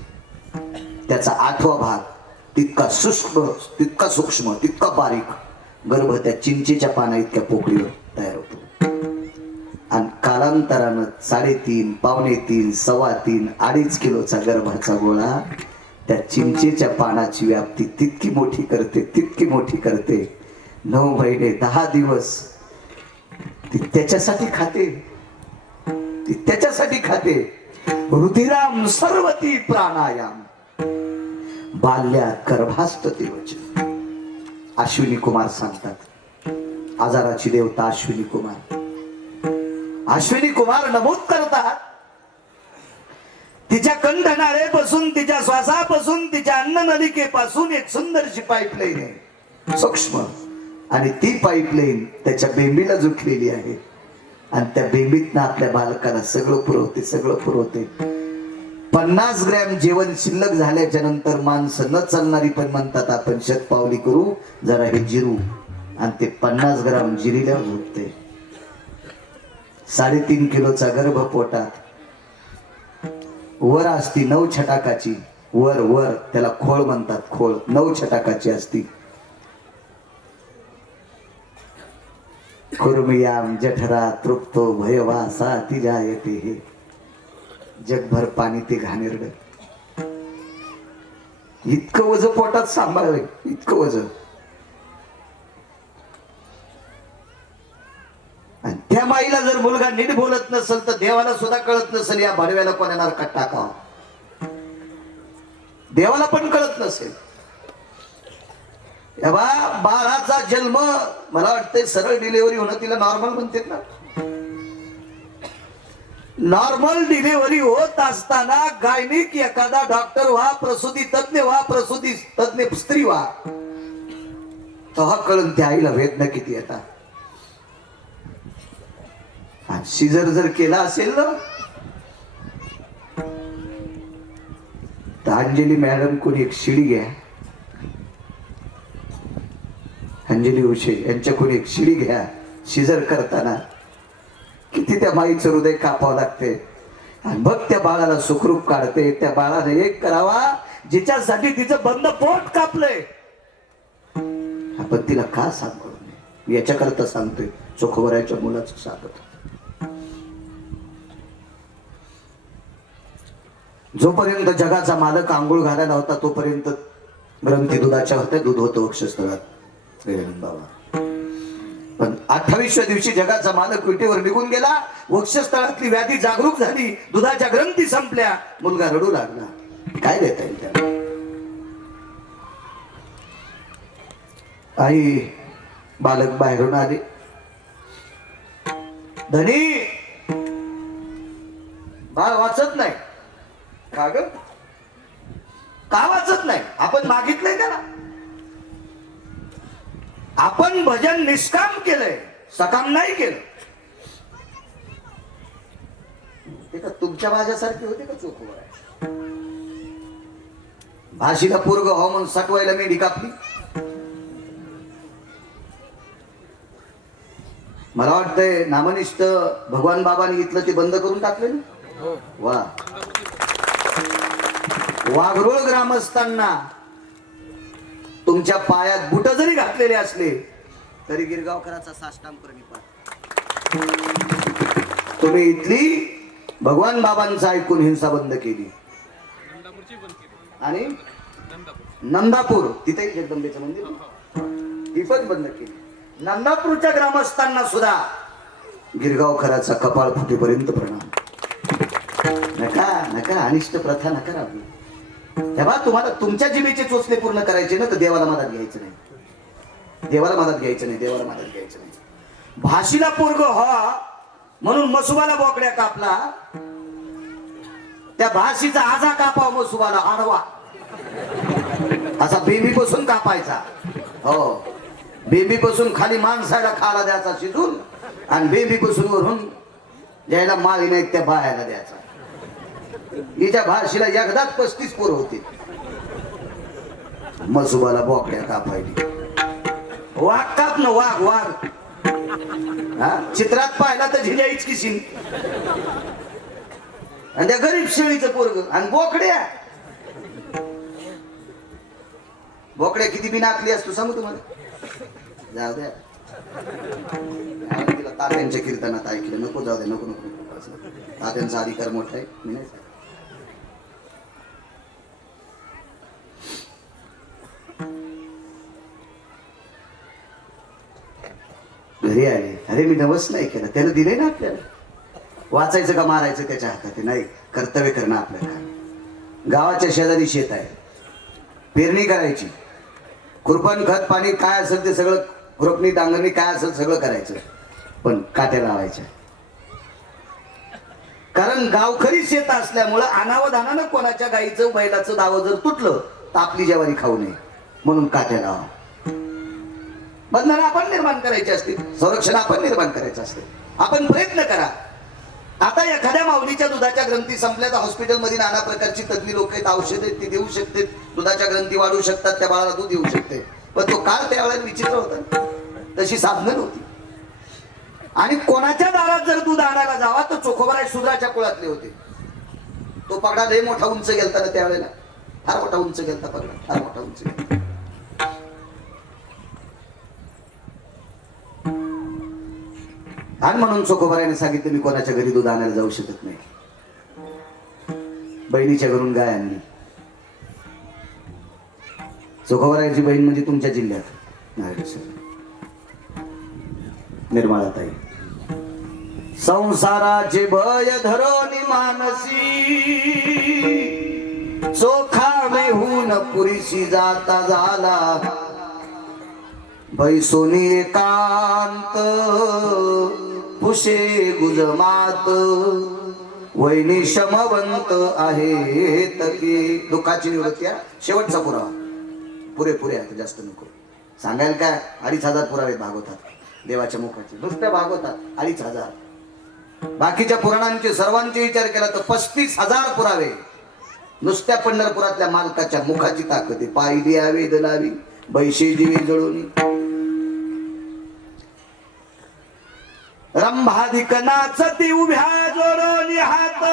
त्याचा 8वा भाग तितका सूक्ष्म तितका बारीक गर्भ त्या चिंचेच्या पाना इतक्या पोकळीवर तयार होतो. आणि कालांतरानं 3.5, 3.25, 3.25, 2.5 किलोचा गर्भाचा गोळा त्या चिंचेच्या पानाची व्याप्ती तितकी मोठी करते, तितकी मोठी करते. 9 महिने 10 दिवस ती त्याच्यासाठी खाते, ती त्याच्यासाठी खाते. रुधिराम सर्वती प्राणायाम बाल्यात गर्भास्तती वचन. अश्विनी कुमार सांगतात, आजाराची देवता अश्विनी कुमार. अश्विनी कुमार नमूद करतात, तिच्या कंठनाळेपासून, तिच्या श्वासापासून, तिच्या अन्ननलिकेपासून एक सुंदरशी पाईपलाईन आहे, सूक्ष्म. आणि ती पाईपलाईन त्याच्या बेंबीला जुटलेली आहे आणि त्या बेंबीतनं आपल्या बालकाला सगळं पुरवते. 50 ग्रॅम जेवण शिल्लक झाल्याच्या नंतर माणसं न चालणारी पण म्हणतात आपण शतपावली करू, जरा हे जिरू, आणि ते 50 ग्राम जिरील्यावर झोपते. 3.5 किलोचा गर्भ पोटात, वर असती 9 छटाकाची, वर त्याला खोळ म्हणतात, खोळ 9 छटाकाची असती. कुर्मियाम जठरा तृप्तो भयवासा तिजा येते हे. जगभर पाणी ते घाणेरड. इतकं वजन पोटात सांभाळलंय, इतकं वजन. आणि त्या माईला जर मुलगा नीट बोलत नसेल तर देवाला सुद्धा कळत नसेल या भडव्याला कोणा नरकात टाकावं. देवाला पण कळत नसेल. बाळाचा जन्म, मला वाटतंय सरळ डिलिव्हरी होणं, तिला नॉर्मल म्हणतात ना. नॉर्मल डिलिव्हरी होत असताना गायनिक एखादा डॉक्टर व्हा, प्रसूती तज्ञ व्हा, प्रसूती तज्ञ स्त्री व्हा, तेव्हा कळून त्या आईला वेदना किती येतात. सिजर जर केला असेल ना तर अंजली मॅडम कोणी एक शिडी घ्या, अंजली उशे यांच्याकडून एक शिडी घ्या. शिजर करताना किती त्या माईचं हृदय कापावं लागते आणि मग त्या बाळाला सुखरूप काढते. त्या बाळाने एक करावा जिच्यासाठी तिचं बंद पोट कापलंय. आपण तिला का सांभाळू नये? मी याच्याकरता सांगतोय, चोखोबराच्या मुलाचं सांगत. जोपर्यंत जगाचा मालक आंघोळ घालायला होता तोपर्यंत ग्रंथी दुधाच्या होत्या, दूध होतं वक्षस्थळात बाबा. पण 28व्या दिवशी जगाचा मालक विटेवर निघून गेला, वक्षस्थळातली व्याधी जागरूक झाली, दुधाच्या ग्रंथी संपल्या, मुलगा रडू लागला. काय देता येईल त्याला? आई बालक बाहेरून आले. धनी बाळ वाचत नाही. का ग? का वाचत नाही? आपण मागितलंय त्याला. आपण भजन निष्काम केलंय, सकाम नाही केलं. ते का तुमच्या माझ्यासारखे होते का चोखोबा? भाषीला पोरग हो म्हणून सटवायला मेढी कापली. मला वाटतंय नामनिष्ठ भगवान बाबांनी इथलं ते बंद करून टाकले ना. वा. वाघरोळ ग्रामस्थांना तुमच्या पायात बुट जरी घातलेले असले तरी गिरगावकराचा साष्टांग प्रणिपात. तुम्ही इथली भगवान बाबांचं ऐकून हिंसा बंद केली आणि नंदापूर तिथे जगदंबेचं मंदिर ती पण बंद केली. नंदापूरच्या ग्रामस्थांना सुद्धा गिरगावकराचा कपाळ फुटेपर्यंत प्रणाम. नका नका, अनिष्ट प्रथा नका राहू. तेव्हा तुम्हाला तुमच्या जिभेचे चोचले पूर्ण करायचे ना, तर देवाला मदत घ्यायचं नाही. देवाला मदत घ्यायचं नाही. देवाला मदत घ्यायचं नाही. भाषीला पोरग हा म्हणून मसुबाला बोकड्या कापला. त्या भाषीचा आजा कापाव मसुबाला आडवा, असा बेबी पासून कापायचा. हो, बेबी पासून खाली माणसाला खाला द्यायचा शिजून, आणि बेबी पासून वरून ज्याला माळी नाही त्या बायाला द्यायचा. हिच्या भाषेला एकदाच 35 पोर होती. मसुबाला बोकड्या कापायली. वाघ काप न वाघ वाघ. चित्रात पाहिला तर झिल्याईच किशी, आणि त्या गरीब शेळीचं पोरग आणि बोकड्या. बोकड्या किती बी नाकली असतो सांगू तुम्हाला. जाऊ द्या, तिला तात्यांच्या कीर्तनात ऐकलं. नको जाऊ दे, नको नको. तात्यांचा अधिकार मोठा आहे. मी नाही. घरी आले, अरे मी नवस नाही केलं. त्यानं दिले ना आपल्याला. वाचायचं का मारायचं त्याच्या हातात नाही, कर्तव्य करणं आपलं काम. गावाच्या शेजारी शेत आहे, पेरणी करायची. खुरपण खत पाणी काय असेल ते सगळं, खुरपणी डांगरणी काय असेल सगळं करायचं, पण काट्या लावायच्या. कारण गावखरी शेत असल्यामुळं अनावधानानं कोणाच्या गाईचं बैलाचं दावं जर तुटलं तर आपली ज्वारी खाऊ नये म्हणून काट्या लावा. बंधनं आपण निर्माण करायची असतील, संरक्षण आपण निर्माण करायचं असते. आपण प्रयत्न करा. आता एखाद्या माऊलीच्या दुधाच्या ग्रंथी संपल्या तर हॉस्पिटलमध्ये नाना प्रकारची तज्ञ लोक आहेत, औषध आहेत, ते देऊ शकते. दुधाच्या ग्रंथी वाढवू शकतात, त्या बाळाला दूध येऊ शकते. पण तो काळ त्यावेळेला विचित्र होता, तशी साधनं नव्हती. आणि कोणाच्या दारात जर दूध आणायला जावा तर चोखोबराय शूद्राच्या कुळातले होते. तो पगडा लय मोठा उंच गेलता ना त्यावेळेला, फार मोठा उंच गेलता पगडा, फार मोठा उंच गेलता. आणि म्हणून चोखोबरायने सांगितलं मी कोणाच्या घरी दूध आणायला जाऊ शकत नाही. बहिणीच्या घरून गाय आणली. चोखोबरायची बहीण म्हणजे तुमच्या जिल्ह्यात निर्मळाताई. संसाराचे भय धरोनी मानसी, चोखा मेहून पुरीशी जाता झाला. बैसोनी एकांत पुशे गुजमात, वैनी शमवंत आहेत की. दुःखाची निवृत्ती शेवटचा पुरावा. पुरेपुरे आहे, जास्त नको सांगायला. काय 2500 पुरावे भागवतात देवाच्या मुखाचे, नुसत्या भागवतात 2500. बाकीच्या पुराणांचे सर्वांचे विचार केला तर 35,000 पुरावे नुसत्या पंढरपुरातल्या मालकाच्या मुखाची ताकद आहे. पाहिली वेद लावी बैशी जीवी जळून रंभाधिक नाचती उभ्या जोडोनी हात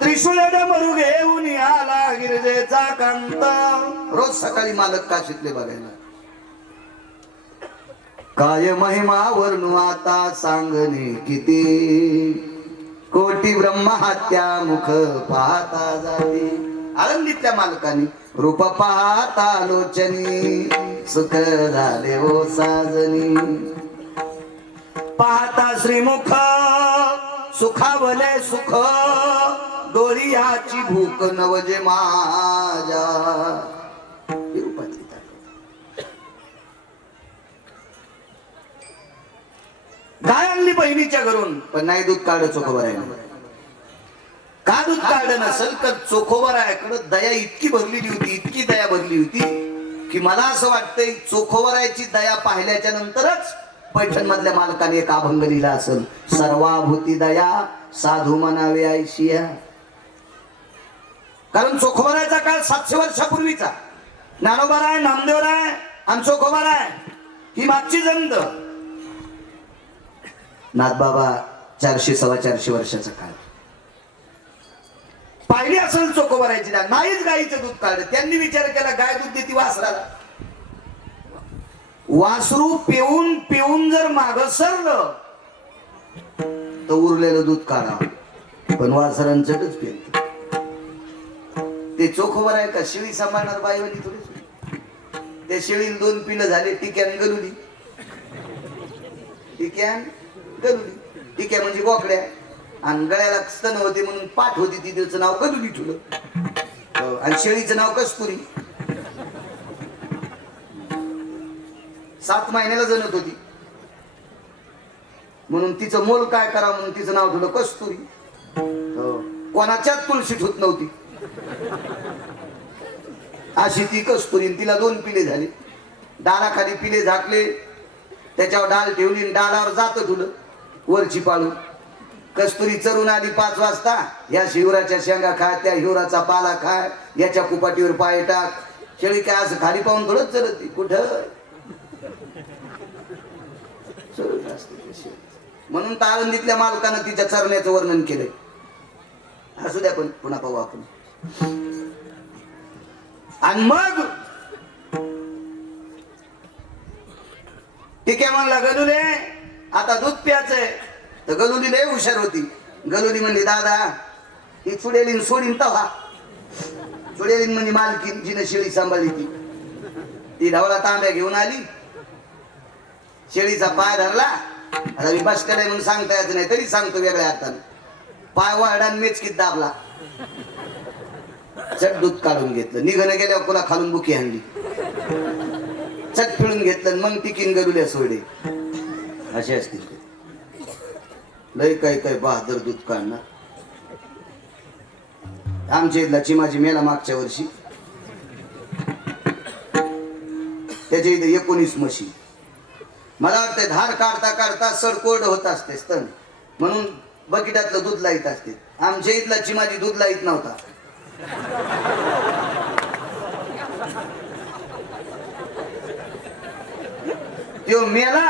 त्रिशूल डमरू घेऊन आला गिरजेचा कांत. रोज सकाळी मालक काशीतले बघायला. काय महिमा वर्णू आता सांगणे किती कोटी ब्रह्महत्या मुख पाहता जाते. आळंदीतल्या मालकाने रूप पाहता लोचनी सुख झाले ओ साजनी. पाहता श्रीमुख सुखावले सुख डोळी याची भूक नवजे माझ्या. ही रूपातली ताकद. गाय आणली बहिणीच्या घरून पण नाही दूध काढ चोखोबरायला. का दूध काढलं नसेल तर चोखोबरायाकडे दया इतकी भरलेली होती, इतकी दया भरली होती की मला असं वाटतंय चोखोबरायाची दया पाहिल्याच्या नंतरच पैठण मधल्या मालकाने एक अभंग लिहिला असेल. सर्वाभूती दया साधू म्हणावे ऐशिया. कारण चोखोबरायाचा काळ 700 वर्षापूर्वीचा. ज्ञानोबाराय नामदेवराय आणि चोखोबराय ही मागची जंद. नाथबाबा 400-425 वर्षाचा काळ. पाहिली असेल चोखोबरायची नाहीच गाईचं दूध काढलं. त्यांनी विचार केला गाय दूध देती वासराला. वासरू पिऊन पिऊन जर माग सरलं तर उरलेलं दूध काढा. पण वासरांचंच पित. ते चोखोबर आहे का शेळी सांभाळणार बाईवाली थोडीच. त्या शेळीला 2 पिलं झाले. टिक्यान गलुली. टिक्यान गलुली. टिक्या म्हणजे बोकड्या आणि गळ्याला स्तन होते म्हणून पाठ होती ती. तिचं नाव गलुली ठेवलं. आणि शेळीचं नाव कस्तुरी. 7 महिन्याला जणत होती म्हणून तिचं मोल काय करा म्हणून तिचं नाव ठेवलं कस्तुरी. कोणाच्याच तुळशी ठुत नव्हती अशी ती कस्तुरी. तिला 2 पिले झाले. डालाखाली पिले झाकले. त्याच्यावर डाल ठेवली. डालावर जात ठेवलं वरची पाळून. कस्तुरी चरून आली 5 वाजता. या शिवराच्या शेंगा खाय, त्या हिवराचा पाला खाय, याच्या कुपाटीवर पाय टाक. शेळी काय असं खाली पाहून थोडंच चलत ती. कुठं म्हणून आळंदीतल्या मालकानं तिच्या चरण्याचं वर्णन केलंय. असू द्या पण पुन्हा पाहू आपण. आणि मग ठीक आहे म्हणला गलुले आता दूध प्यायचंय. तर गलुली लय हुशार होती. गलुली म्हणली दादा ही चुडेलीन सोडीन तवा. चुडेलीन म्हणजे मालकीन जिने शेळी सांभाळली ती. ती ढवळा तांब्या घेऊन आली. शेळीचा पाय धरला. आता मी बस केलाय म्हणून सांगता येत नाही तरी सांगतो वेगळ्या अर्थाने. पाय वाढा मेचकीत दाबला. चट दूध काढून घेतलं. निघणं गेल्यावर पुन्हा खालून बुकी आणली. चट पिळून घेतलं. मग टिकीन गलुल्या सोडे. असे असतील ते. लय काय बहादर दूध काढणार. आमच्या इथला चिमाजी मेला मागच्या वर्षी. त्याच्या इथे 19 म्हशी. मला वाटतं धार काढता काढता सडकोरड होत असते स्तन म्हणून बकिटातलं दूध लाईत असते. आमच्या इथला चिमाजी दूध लाईत नव्हता. तो मेला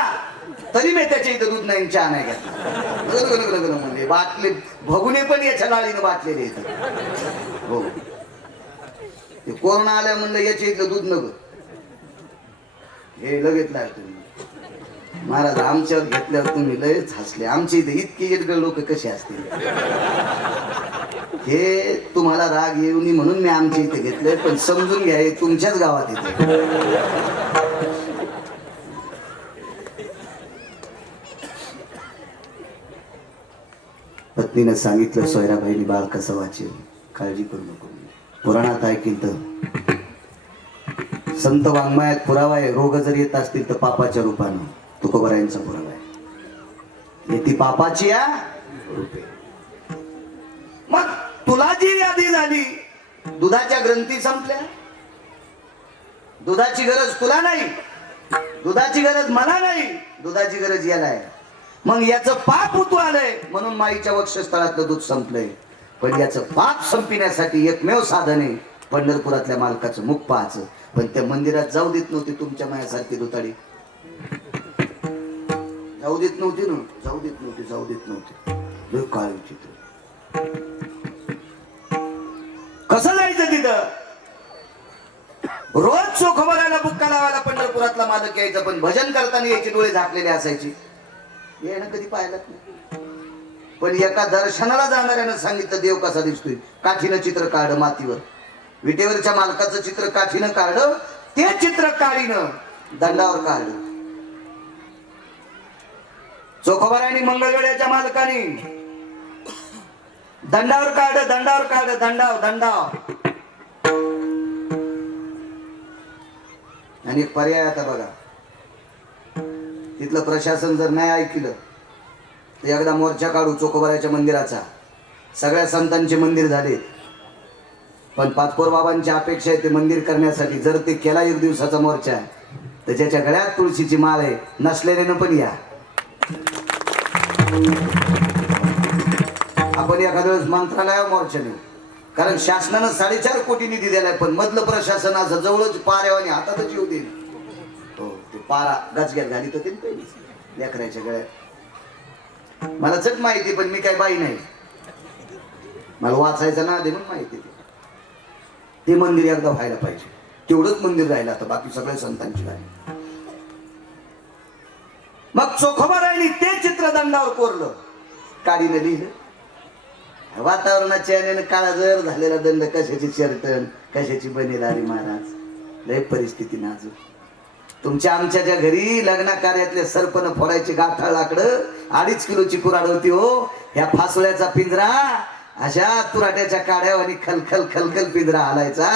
तरी मी त्याच्या इथं दूध नाही चहा नाही घेतला. म्हणजे बाटले भगुने पण याच्या लाळीनं बाटलेले येतात. हो ते कोरोना आल्या म्हणलं याच्या इथलं दूध नको. हे लगेच तुम्ही महाराज आमच्यावर घेतल्यावर तुम्ही लयच हसले. आमच्या इथे इतके येडगळ लोक कसे असतील. हे तुम्हाला राग येऊ नये म्हणून मी आमच्या इथे घेतलंय. पण समजून घ्या हे तुमच्याच गावात येते. पत्नीनं सांगितलं सोयराबाईनी बाळ कसं वाचेल काळजी करू नको. पुराणात ऐकील तर संत वाङ्मयात पुरावा आहे. रोग जर येत असतील तर पापाच्या रूपानं. तुकोबरायांचा पुरावा आहे. ती पापाची रूपे. मग तुला जी व्याधी झाली दुधाच्या ग्रंथी संपल्या. दुधाची गरज तुला नाही. दुधाची गरज मला नाही. दुधाची गरज याला आहे. मग याचं पाप उतू आलंय म्हणून माईच्या वक्षस्थळातलं दूध संपलंय. पण याचं पाप संपविण्यासाठी एकमेव साधन आहे पंढरपुरातल्या मालकाचं मुख पाहायचं. पण त्या मंदिरात जाऊ देत नव्हती तुमच्या मायासारखी दुताडी. जाऊ देत नव्हती ना, जाऊ देत नव्हती, जाऊ देत नव्हती. काय चित्र कसं जायचं तिथं? रोज चोखोबरायला बुक्का लावायला पंढरपुरातला मालक यायचा, पण भजन करताना यायचे डोळे झाकलेले असायचे. हे ना कधी पाहिलं नाही. पण एका दर्शनाला जाणाऱ्यानं सांगितलं देव कसा दिसतोय. काठीनं चित्र काढ मातीवर, विटेवरच्या मालकाचं चित्र काठीनं काढलं, ते चित्र काढीनं दंडावर काढलं. चोखोबरायनी मंगळवेड्याच्या मालकाने दंडावर काढ, दंडावर काढ, दंडाव दंडाव. आणि एक पर्याय आता बघा, तिथलं प्रशासन जर नाही ऐकलं तर एकदा मोर्चा काढू चोखोबराच्या मंदिराचा. सगळ्या संतांचे मंदिर झाले, पण पाचपोर बाबांची अपेक्षा आहे ते मंदिर करण्यासाठी. जर ते केला एक दिवसाचा मोर्चा तर ज्याच्या गळ्यात तुळशीची माळ आहे नसलेल्यानं पण या. आपण एखाद्या वेळेस मंत्रालयावर मोर्चा नेऊ, कारण शासनानं 4.5 कोटी निधी दिलाय, पण मधलं प्रशासन असं जवळच पाऱ्यावानी हातातच येऊ दे. हो, ते पारा गचग्यात घाली तर ते लेकराच्या गळ्यात. मला चट माहिती, पण मी काही बाई नाही, मला वाचायचं ना दे म्हणून माहिती. ते मंदिर एकदा व्हायला पाहिजे. तेवढंच मंदिर राहिलं आता, बाकी सगळे संतांची राहिली. मग चोखोबरायनी ते चित्र दंडावर कोरलं, काडीनं लिहिलं. वातावरणाच्या याने काळा जर झालेला दंड, कशाची शर्टन कशाची बनेल. अरे महाराज, लय परिस्थिती नाजूक. तुमच्या आमच्याच्या घरी लग्न कार्यातले सरपण फोडायची गाठाळ लाकडं 2.5 किलोची कुराड होती हो. ह्या फासोळ्याचा पिंजरा अशा तुराट्याच्या काड्यावर आणि खलखल खलखल पिंजरा हालायचा.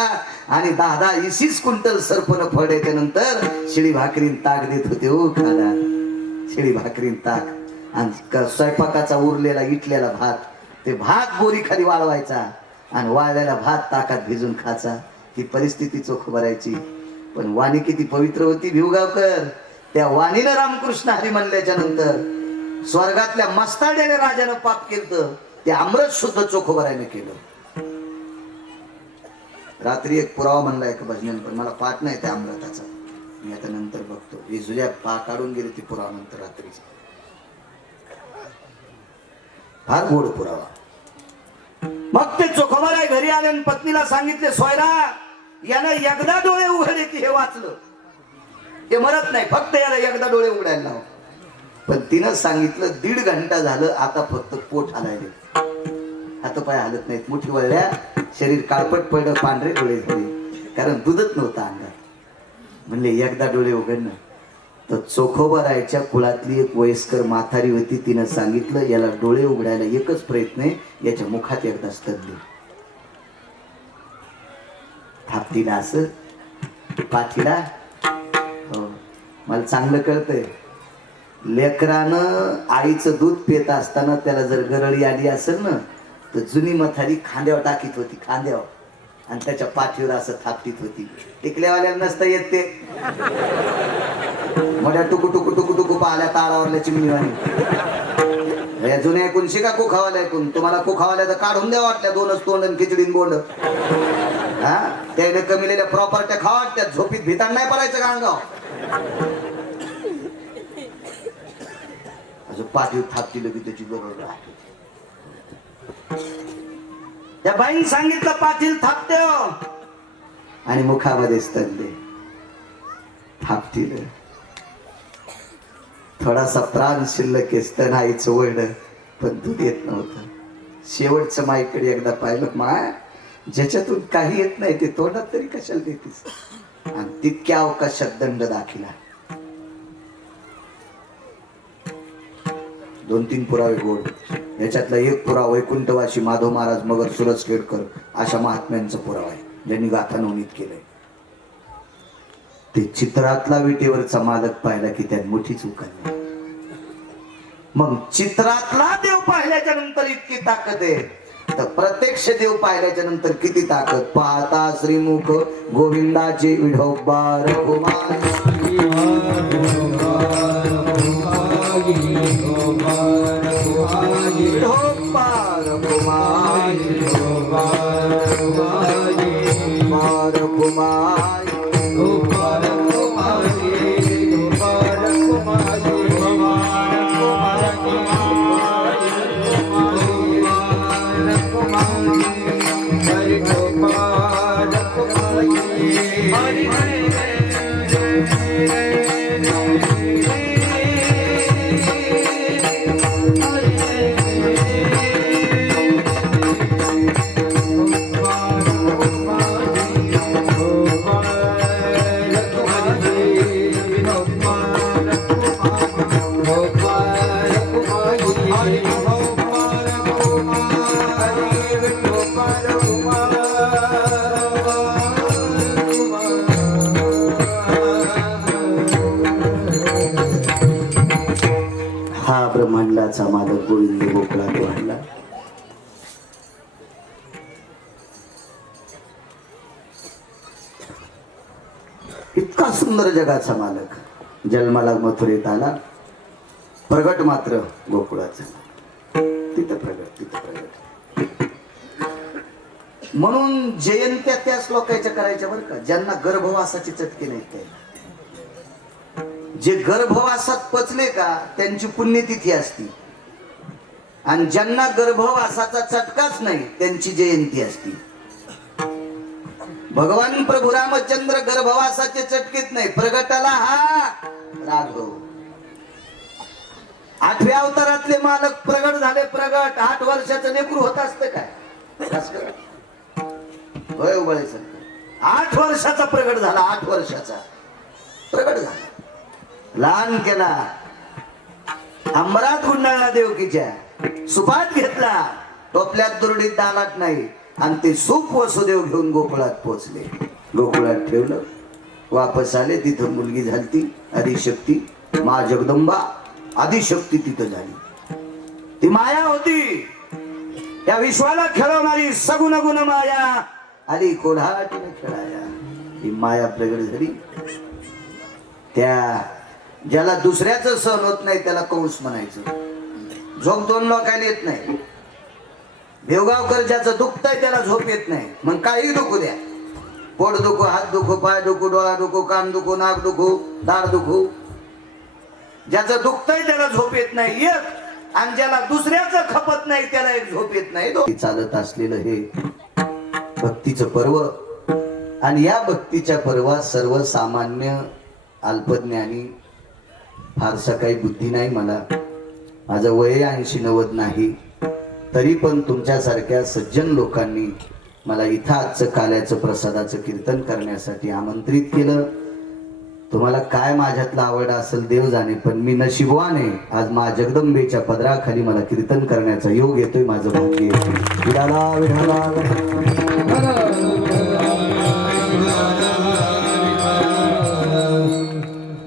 आणि 10-20 क्विंटल सरपण फोडायच्या नंतर शिळी भाकरीन ताक देत होते हो खाला. शिळी भाकरीन ताक आणि स्वयंपाकाचा उरलेला इटलेला भात, ते भात बोरी खाली वाळवायचा आणि वाळलेला भात ताकात भिजून खायचा. ही परिस्थिती चोखोबरायची. पण वाणी किती पवित्र होती भिवगावकर. त्या वाणीनं रामकृष्ण हरी म्हणल्याच्या नंतर स्वर्गातल्या मस्ताड्याने राजानं पाप केलं, ते अमृत शुद्ध चोखोबरायने केलं. रात्री एक पुरावा म्हणला एक भजन, पण मला पाठ नाही त्या अमृताचा, मी आता नंतर बघतो. विजुल्या पा काढून गेली ती पुरावा नंतर रात्रीची. फार गोड पुरावा. मग ते चोखोबराय घरी आले आणि पत्नीला सांगितले, सोयरा यानं एकदा डोळे उघडले की हे वाचलं, ते मरत नाही, फक्त याला एकदा डोळे उघडायला लाव. पण तिनं सांगितलं 1.5 घंटा झालं, आता फक्त पोट हलायले, हातपाय हालत नाहीत, मुठी वळल्या, शरीर काळपट पडलं, पांढरे डोळे झाले, कारण दूधच नव्हतं अंगात. म्हणले एकदा डोळे उघडणं. तर चोखोबरायच्या कुळातली एक वयस्कर म्हातारी होती, तिनं सांगितलं याला डोळे उघडायला एकच प्रयत्न आहे, याच्या मुखात एकदा स्तब्ध थापतीला असं पाठीला. हो, मला चांगलं कळतंय. लेकरानं आईचं दूध पित असताना त्याला जर गरळी आली असेल ना, तर जुनी म्हातारी खांद्यावर टाकीत होती, खांद्यावर, आणि त्याच्या पाठीवर असं थापटीत होती. टिकल्यावाल्याला नसता येत ते, मोठ्या टुकू टुकू टुकू टुकू पाहिल्या ताळावरल्या चिमणीवाणी. या जुन्या ऐकून शिका कुखावाल्या ऐकून. तुम्हाला कुखावाल्या तर काढून द्या वाटल्या, 2च तोंड आणि खिचडीन बोंड. हा, त्याने कमीलेल्या प्रॉपर्ट्या खावा वाटत्या, झोपीत भिताड नाही पडायचं का अंगाव. अजून पाठीवर थापतील की त्याची बरोबर आहे. त्या बाईने सांगितलं पाठील थापते आणि मुखामध्ये स्तंदे थापतील. थोडासा प्राण शिल्लक स्तन आईचं वळलं, पण दूध येत नव्हतं. शेवटचं माईकडे एकदा पाहिलं, माय ज्याच्यातून काही येत नाही ते तोंडात तरी कशाला देतीस. आणि तितक्या अवकाशात दंड दाखिला. 2-3 पुरावे गोड. याच्यातला एक पुरावा वैकुंठवासी माधव महाराज मगर सुरजखेडकर अशा महात्म्यांचा पुरावा आहे, ज्यांनी गाथा नोंदीत केलंय. ते चित्रातला विटेवरचा मालक पाहिला की त्यात मोठी चूक आली. मग चित्रातला देव पाहिल्याच्या नंतर इतकी ताकद आहे, तर प्रत्यक्ष देव पाहिल्याच्या नंतर किती ताकद. पाहता श्रीमुख गोविंदाचे विढोबार विढोबार हा ब्रह्मांडाचा मालक गोविंद गोकुळात वाढला. इतका सुंदर जगाचा मालक जन्माला मथुरेत आला, प्रगट मात्र गोकुळात झाला. तिथं प्रगट. म्हणून जयंत्या त्याच लोकांच्या करायच्या बरं का, ज्यांना गर्भवासाचे चटके नाहीत. ते जे गर्भवासात पचले का त्यांची पुण्यतिथी असती, आणि ज्यांना गर्भवासाचा चटकाच नाही त्यांची जयंती असती. भगवान प्रभू रामचंद्र गर्भवासाचे चटकेत नाही, प्रगटाला हा राघव. 8व्या अवतारातले मालक प्रगट झाले. प्रगट 8 वर्षाचं लेकरू होत असतं काय? होय उबळे सर, 8 वर्षाचा प्रगट झाला. 8 वर्षाचा प्रगट झाला. लहान केला, अंबरात गुंडाळला देवकीच्या, सुपात घेतला, टोपल्यात दुर्डीत दालात नाही, आणि ते सूप वसुदेव घेऊन गोकुळात पोचले. गोकुळात ठेवलं, वापस आले. तिथं मुलगी झाली आदिशक्ती, मा जगदंबा आदिशक्ती तिथं झाली. ती माया होती, त्या विश्वाला खेळवणारी सगुण गुण माया आली कोल्हाटीने खेळाया. ही माया प्रगट झाली. त्या ज्याला दुसऱ्याचं सहन होत नाही त्याला कौस म्हणायचं. झोप 2 लोकांना येत नाही. देवगावकर ज्याचं दुखतंय त्याला झोप येत नाही. मग काही दुखू द्या, पोट दुखू, हात दुखू, पाय दुखू, डोळा दुखू, कान दुखू, नाक दुखू, दाढ दुखू, ज्याचं दुखतंय त्याला झोप येत नाही एक, आणि ज्याला दुसऱ्याचं खपत नाही त्याला एक झोप येत नाही. चालत असलेलं हे भक्तीचं पर्व, आणि या भक्तीच्या पर्वात सर्वसामान्य अल्पज्ञानी, फारसा काही बुद्धी नाही मला, माझं वय 80-90 नाही, तरी पण तुमच्यासारख्या सज्जन लोकांनी मला इथं आजचं काल्याचं प्रसादाचं कीर्तन करण्यासाठी आमंत्रित केलं. तुम्हाला काय माझ्यातला आवड असेल देव जाणे, पण मी नशिबवाने आज मा जगदंबेच्या पदराखाली मला कीर्तन करण्याचा योग येतोय. माझं भाग्य येतोय. विठाला विठाला.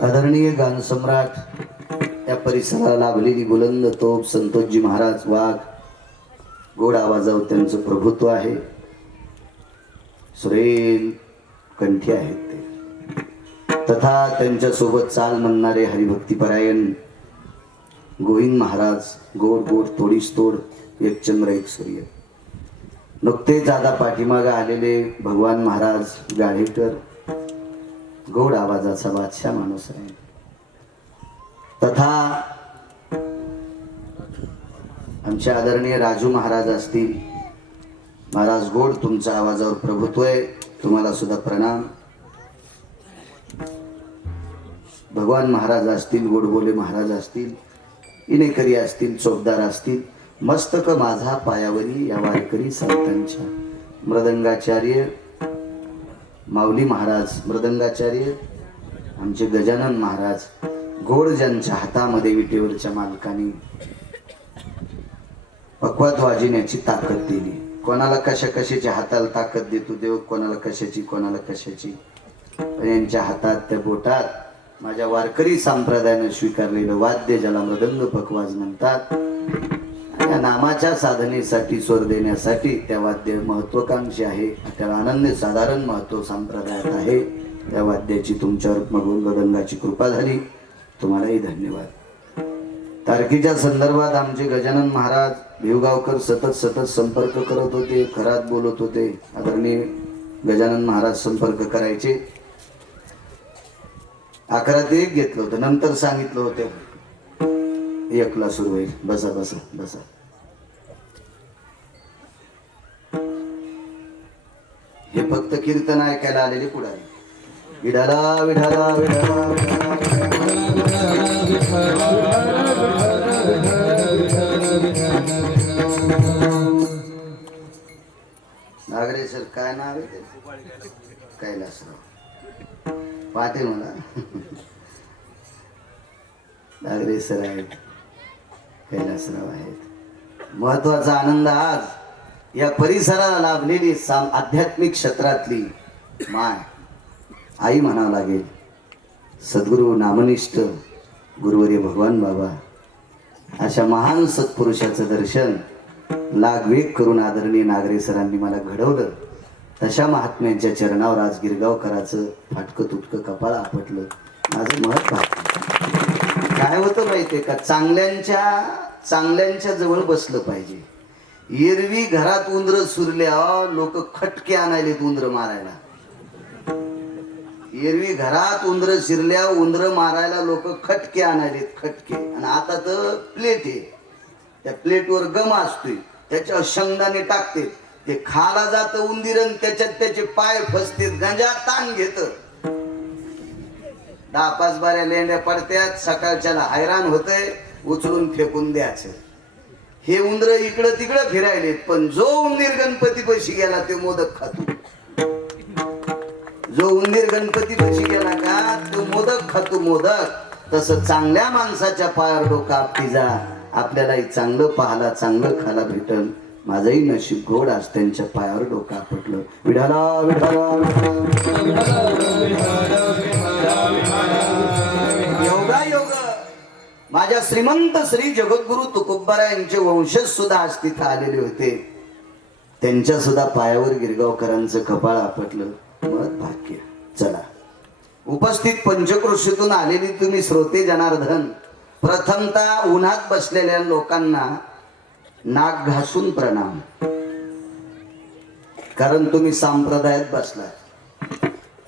आदरणीय गान सम्राट या परिसराला लाभलेली बुलंद तोप संतोषजी महाराज वाघ, गोड आवाजावर त्यांचं प्रभुत्व आहे. सुरेल कंठी आहेत ते. तथा त्यांच्या सोबत चाल म्हणणारे हरिभक्तीपरायण गोविंद महाराज, गोड गोड थोडीच तोड, एक चंद्र एक सूर्य. नुकतेच आता पाठीमागे आलेले भगवान महाराज गाडेकर, गोड आवाजाचा बादशाह माणूस आहे. तथा आमचे आदरणीय राजू महाराज असतील. महाराज गोड, तुमच्या आवाजावर प्रभुत्व आहे, तुम्हाला सुद्धा प्रणाम. भगवान महाराज असतील, गोडबोले महाराज असतील, इनेकरी असतील, चोपदार असतील. मस्तक माझा पायावरी या वारकरी संतांच्या. मृदंगाचार्य माऊली महाराज मृदंगाचार्य, आमचे गजानन महाराज गोड, ज्यांच्या हातामध्ये विटेवरच्या मालकाने पक्वात वाजवण्याची ताकद दिली. कोणाला कशा कशाची हाताला ताकद देतो देव, कोणाला कशाची कोणाला कशाची, पण यांच्या हातात त्या बोटात माझ्या वारकरी संप्रदायाने स्वीकारलेलं वाद्य ज्याला मृदंग पकवाज म्हणतात, या नामाच्या साधनेसाठी स्वर देण्यासाठी त्या वाद्य महत्वाकांक्षी आहे. त्याला अनन्य साधारण महत्व संप्रदायात आहे. त्या वाद्याची तुमच्यावर मगून मृदंगाची कृपा झाली. तुम्हालाही धन्यवाद. तारखेच्या संदर्भात आमचे गजानन महाराज भिवगावकर सतत संपर्क करत होते, खरात बोलत होते. आदरणीय गजानन महाराज संपर्क करायचे. 11 ते 1 घेतलं होतं, नंतर सांगितलं होतं 1 ला सुरू होईल. बसा बसा बसा. हे फक्त कीर्तन ऐकायला आलेले पुढारी. विठाला विठाला विठाला नागरे सर काय नाव आहे ते? कैलासराव पाटील मला. नागरे सर आहेत, कैलासराव आहेत. महत्वाचा आनंद आज या परिसराला लाभलेली आध्यात्मिक क्षेत्रातली माय आई म्हणावं लागेल. सद्गुरु नामनिष्ठ गुरुवर्य भगवान बाबा अशा महान सत्पुरुषाचं दर्शन लागवेग करून आदरणीय नागरे सरांनी मला घडवलं. तशा महात्म्यांच्या चरणावर आज गिरगावकराचं फाटकं तुटकं कपाळ आपटलं. माझं महत्व काय होतं माहितीये का? चांगल्यांच्या जवळ बसलं पाहिजे. एरवी घरात उंदर सुरल्या लोक खटके आणायलेत उंदर मारायला. एरवी घरात उंदर शिरल्या उंदर मारायला लोक खटके आणायलेत, खटके. आणि आता तर प्लेट आहे, त्या प्लेटवर गम असतोय, त्याच्यावर शेंगदाणे टाकते, ते खाला जात उंदीरन, त्याच्यात त्याचे पाय फसते, गंजा ताण घेत. 10-5 बाऱ्या लेंड्या पडत्यात. सकाळच्याला हैराण होतंय, उचलून फेकून द्यायचं. हे उंदर इकडं तिकडं फिरायलेत, पण जो उंदीर गणपती पशी गेला ते मोदक खातो. जो उंदीर गणपती पशी गेला का तो मोदक खातो, मोदक. तसं चांगल्या माणसाच्या पायावर डोका आपटी जा, आपल्यालाही चांगलं पाहायला चांगलं खायला भेटल. माझंही नशीब गोड आज त्यांच्या पायावर डोका आपटलं. विठाला विठाला योगा योग. माझ्या श्रीमंत श्री जगद्गुरु तुकोबारा यांचे वंशज सुद्धा आज तिथं आलेले होते. त्यांच्या सुद्धा पायावर गिरगावकरांचं कपाळ आपटलं. मत भाग्य. चला, उपस्थित पंचक्रोशीतून आलेली तुम्ही श्रोते जनार्दन, प्रथमतः उन्हात बसलेल्या लोकांना नाक घासून प्रणाम. कारण तुम्ही संप्रदायात बसलात.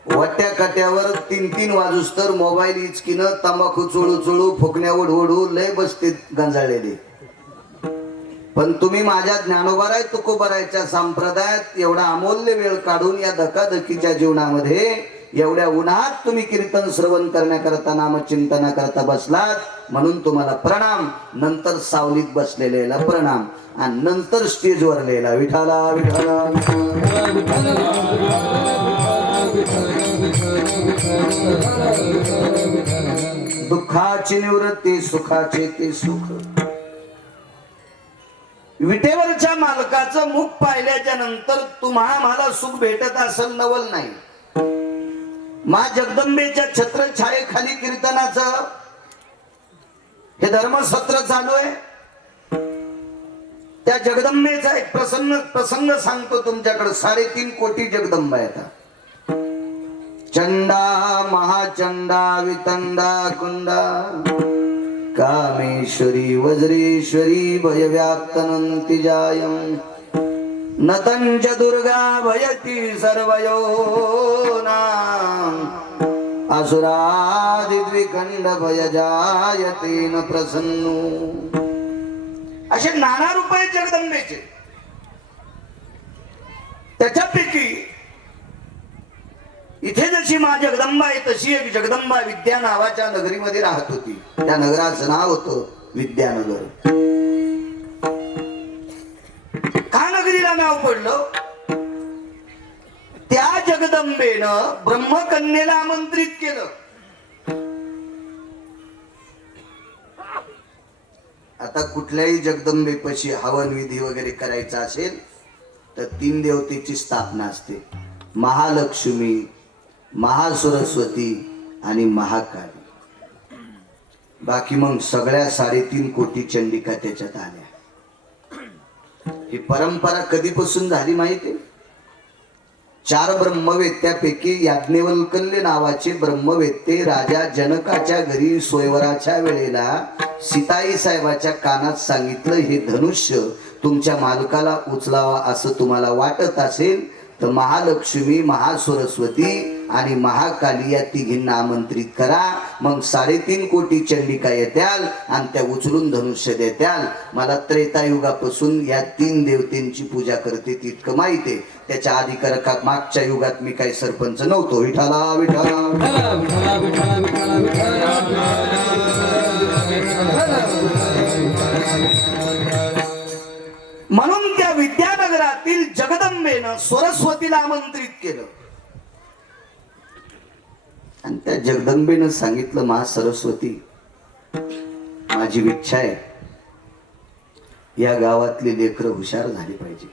वट्या कट्यावर 3-3 वाजूस्तर मोबाईल इचकीनं तंबाखू चोळू चोळू फुकण्या ओढवडू लय बसते गंजाळलेले. पण तुम्ही माझ्या ज्ञानोबाराय तुकोबारायच्या संप्रदायात एवढा अमूल्य वेळ काढून या धकाधकीच्या जीवनामध्ये एवढ्या उन्हात तुम्ही कीर्तन श्रवण करण्याकरता नामचिंतनाकरता बसलात, म्हणून तुम्हाला प्रणाम. नंतर सावलीत बसलेल्याला प्रणाम, आणि नंतर स्टेजवर लिहिला विठाला विठाला. दुःखाची निवृत्ती, सुखाचे ते सुख. विटेवरच्या मालकाचं मुख पाहिल्याच्या नंतर तुम्हाला मला सुख भेटत असेल नवल नाही. मा जगदंबेच्या छत्रछायेखाली कीर्तनाचं हे धर्मसत्र चालू आहे. त्या जगदंबेचा एक प्रसंग सांगतो तुमच्याकडे. 3.5 कोटी जगदंबा येतात. चंडा महाचंडा वितंडा कुंडा कामेश्वरी वज्रेश्वरी भयव्याप्तनन्ति जायं नतंच दुर्गा भयति सर्वयोना असुरादिद्विखंड भय जायते न प्रसन्नो. असे नाना रूप आहेत जगदंबेचे. त्याच्यापैकी इथे जशी मा जगदंबा आहे तशी एक जगदंबा विद्या नावाच्या नगरीमध्ये राहत होती. त्या नगराचं नाव होतं विद्यानगर. का नगरीला नाव पडलं? त्या जगदंबेनं ब्रह्मकन्येला आमंत्रित केलं. आता कुठल्याही जगदंबेपाशी हवन विधी वगैरे करायचा असेल तर 3 देवतेची स्थापना असते. महालक्ष्मी, महासरस्वती आणि महाकाली. बाकी मग सगळ्या 3.5 कोटी चंडिका त्याच्यात आल्या. ही परंपरा कधीपासून झाली माहिती? 4 ब्रह्मवेत्यापैकी याज्ञवल्क्य नावाचे ब्रह्मवेत्ते राजा जनकाच्या घरी स्वयंवराच्या वेळेला सीताई साहेबाच्या कानात सांगितलं, हे धनुष्य तुमच्या मालकाला उचलावा असं तुम्हाला वाटत असेल तर महालक्ष्मी, महासरस्वती आणि महाकाली या तिघींना आमंत्रित करा. मग 3.5 कोटी चंडिका येत्याल आणि त्या उचलून धनुष्य देत्याल. मला त्रेतायुगापासून या 3 देवतेंची पूजा करते तितकं माहिती आहे. त्याच्या आधी का मागच्या युगात मी काही सरपंच नव्हतो. विठाला विठाला विठ्ठला विठ्ठला विठ्ठला विठ्ठला. म्हणून त्या विद्यानगरातील जगदंबेनं सरस्वतीला आमंत्रित केलं आणि त्या जगदंबेनं सांगितलं, मा सरस्वती, माझी इच्छा आहे या गावातली लेकरं हुशार झाली पाहिजे.